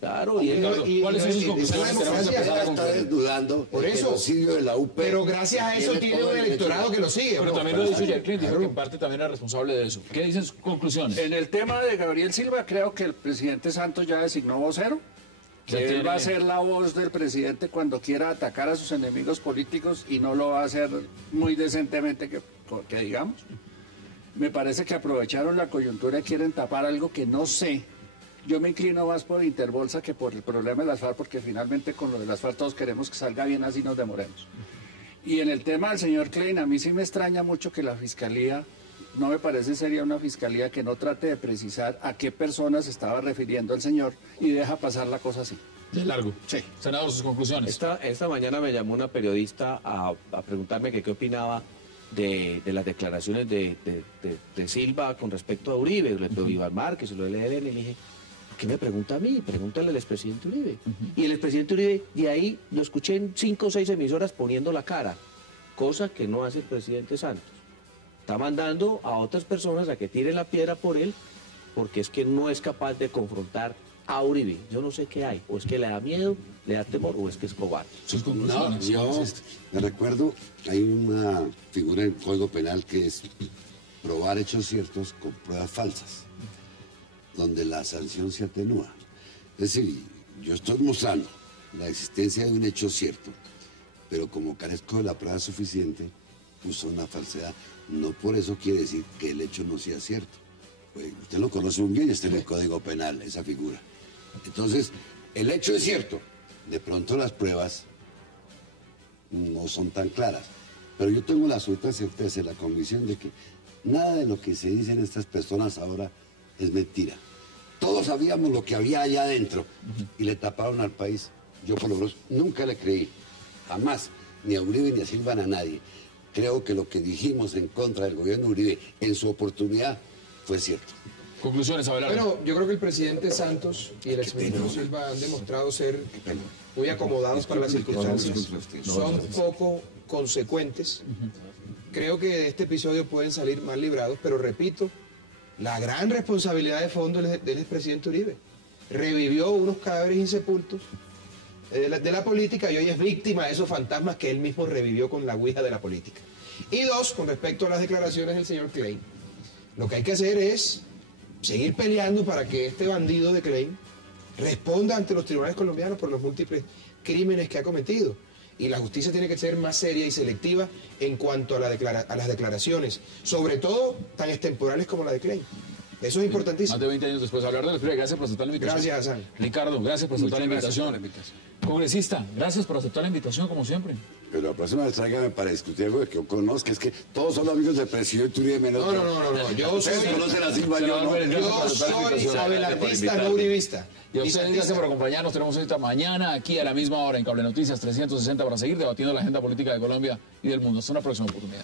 Claro, y ¿cuáles son sus conclusiones? Tenemos que empezar a está concluir. desnudando Por el eso. genocidio de la UP. Pero gracias a eso tiene un electorado que lo sigue. Pero ¿no? también lo dijo Jerry Clinton, dijo que en parte también era responsable de eso. ¿Qué dicen sus conclusiones? En el tema de Gabriel Silva, creo que el presidente Santos ya designó vocero. Ya Que él tiene- va a ser la voz del presidente cuando quiera atacar a sus enemigos políticos y no lo va a hacer muy decentemente, que digamos. Me parece que aprovecharon la coyuntura y quieren tapar algo que no sé. Yo me inclino más por Interbolsa que por el problema del asfalto, porque finalmente con lo del asfalto todos queremos que salga bien, así nos demoremos. Y en el tema del señor Klein, a mí sí me extraña mucho que la fiscalía, no me parece sería una fiscalía que no trate de precisar a qué personas estaba refiriendo el señor y deja pasar la cosa así. De largo. Sí. Senador, sus conclusiones. Esta mañana me llamó una periodista a preguntarme que qué opinaba de las declaraciones de Silva con respecto a Uribe, lo de Iván Márquez, lo del ELN, y le dije, ¿por qué me pregunta a mí? Pregúntale al expresidente Uribe. Y el expresidente Uribe, de ahí lo escuché en 5 o 6 emisoras poniendo la cara, cosa que no hace el presidente Santos. Está mandando a otras personas a que tiren la piedra por él, porque es que no es capaz de confrontar a Uribe. Yo no sé qué hay, o es que le da miedo, le da temor, o es que es cobarde. Sus No, conclusiones. yo me recuerdo, hay una figura en el Código Penal que es probar hechos ciertos con pruebas falsas, donde la sanción se atenúa. Es decir, yo estoy mostrando la existencia de un hecho cierto, pero como carezco de la prueba suficiente, uso una falsedad. No por eso quiere decir que el hecho no sea cierto. Pues, usted lo conoce muy bien, está en el Código Penal, esa figura. Entonces, el hecho es cierto. De pronto las pruebas no son tan claras. Pero yo tengo la absoluta certeza y la convicción de que nada de lo que se dicen estas personas ahora es mentira. Todos sabíamos lo que había allá adentro y le taparon al país. Yo por lo menos nunca le creí, jamás, ni a Uribe ni a Silva, ni a nadie. Creo que lo que dijimos en contra del gobierno de Uribe en su oportunidad fue cierto. Conclusiones, Abelardo. Bueno, yo creo que el presidente Santos y el exministro Silva han demostrado ser muy acomodados para las circunstancias. Son poco consecuentes. Creo que de este episodio pueden salir mal librados, pero repito, la gran responsabilidad de fondo del expresidente Uribe. Revivió unos cadáveres insepultos de la política y hoy es víctima de esos fantasmas que él mismo revivió con la ouija de la política. Y dos, con respecto a las declaraciones del señor Klein, lo que hay que hacer es seguir peleando para que este bandido de Klein responda ante los tribunales colombianos por los múltiples crímenes que ha cometido. Y la justicia tiene que ser más seria y selectiva en cuanto a las declaraciones, sobre todo tan extemporales como la de Klein. Eso es importantísimo. Más de 20 años después, hablar de los gracias por aceptar la invitación. Gracias, Hassan. Ricardo, gracias por aceptar la Muchas gracias invitación. por la invitación. Congresista, gracias por aceptar la invitación, como siempre. Pero la próxima vez tráigame para discutir algo que yo conozca. Es que todos son amigos del presidente Uribe menos. No. Yo Ustedes soy, conocen a Silva, yo no. yo soy abelardista, no uribista. Y a ustedes, gracias por acompañarnos. Tenemos esta mañana aquí a la misma hora en Cable Noticias 360 para seguir debatiendo la agenda política de Colombia y del mundo. Hasta una próxima oportunidad.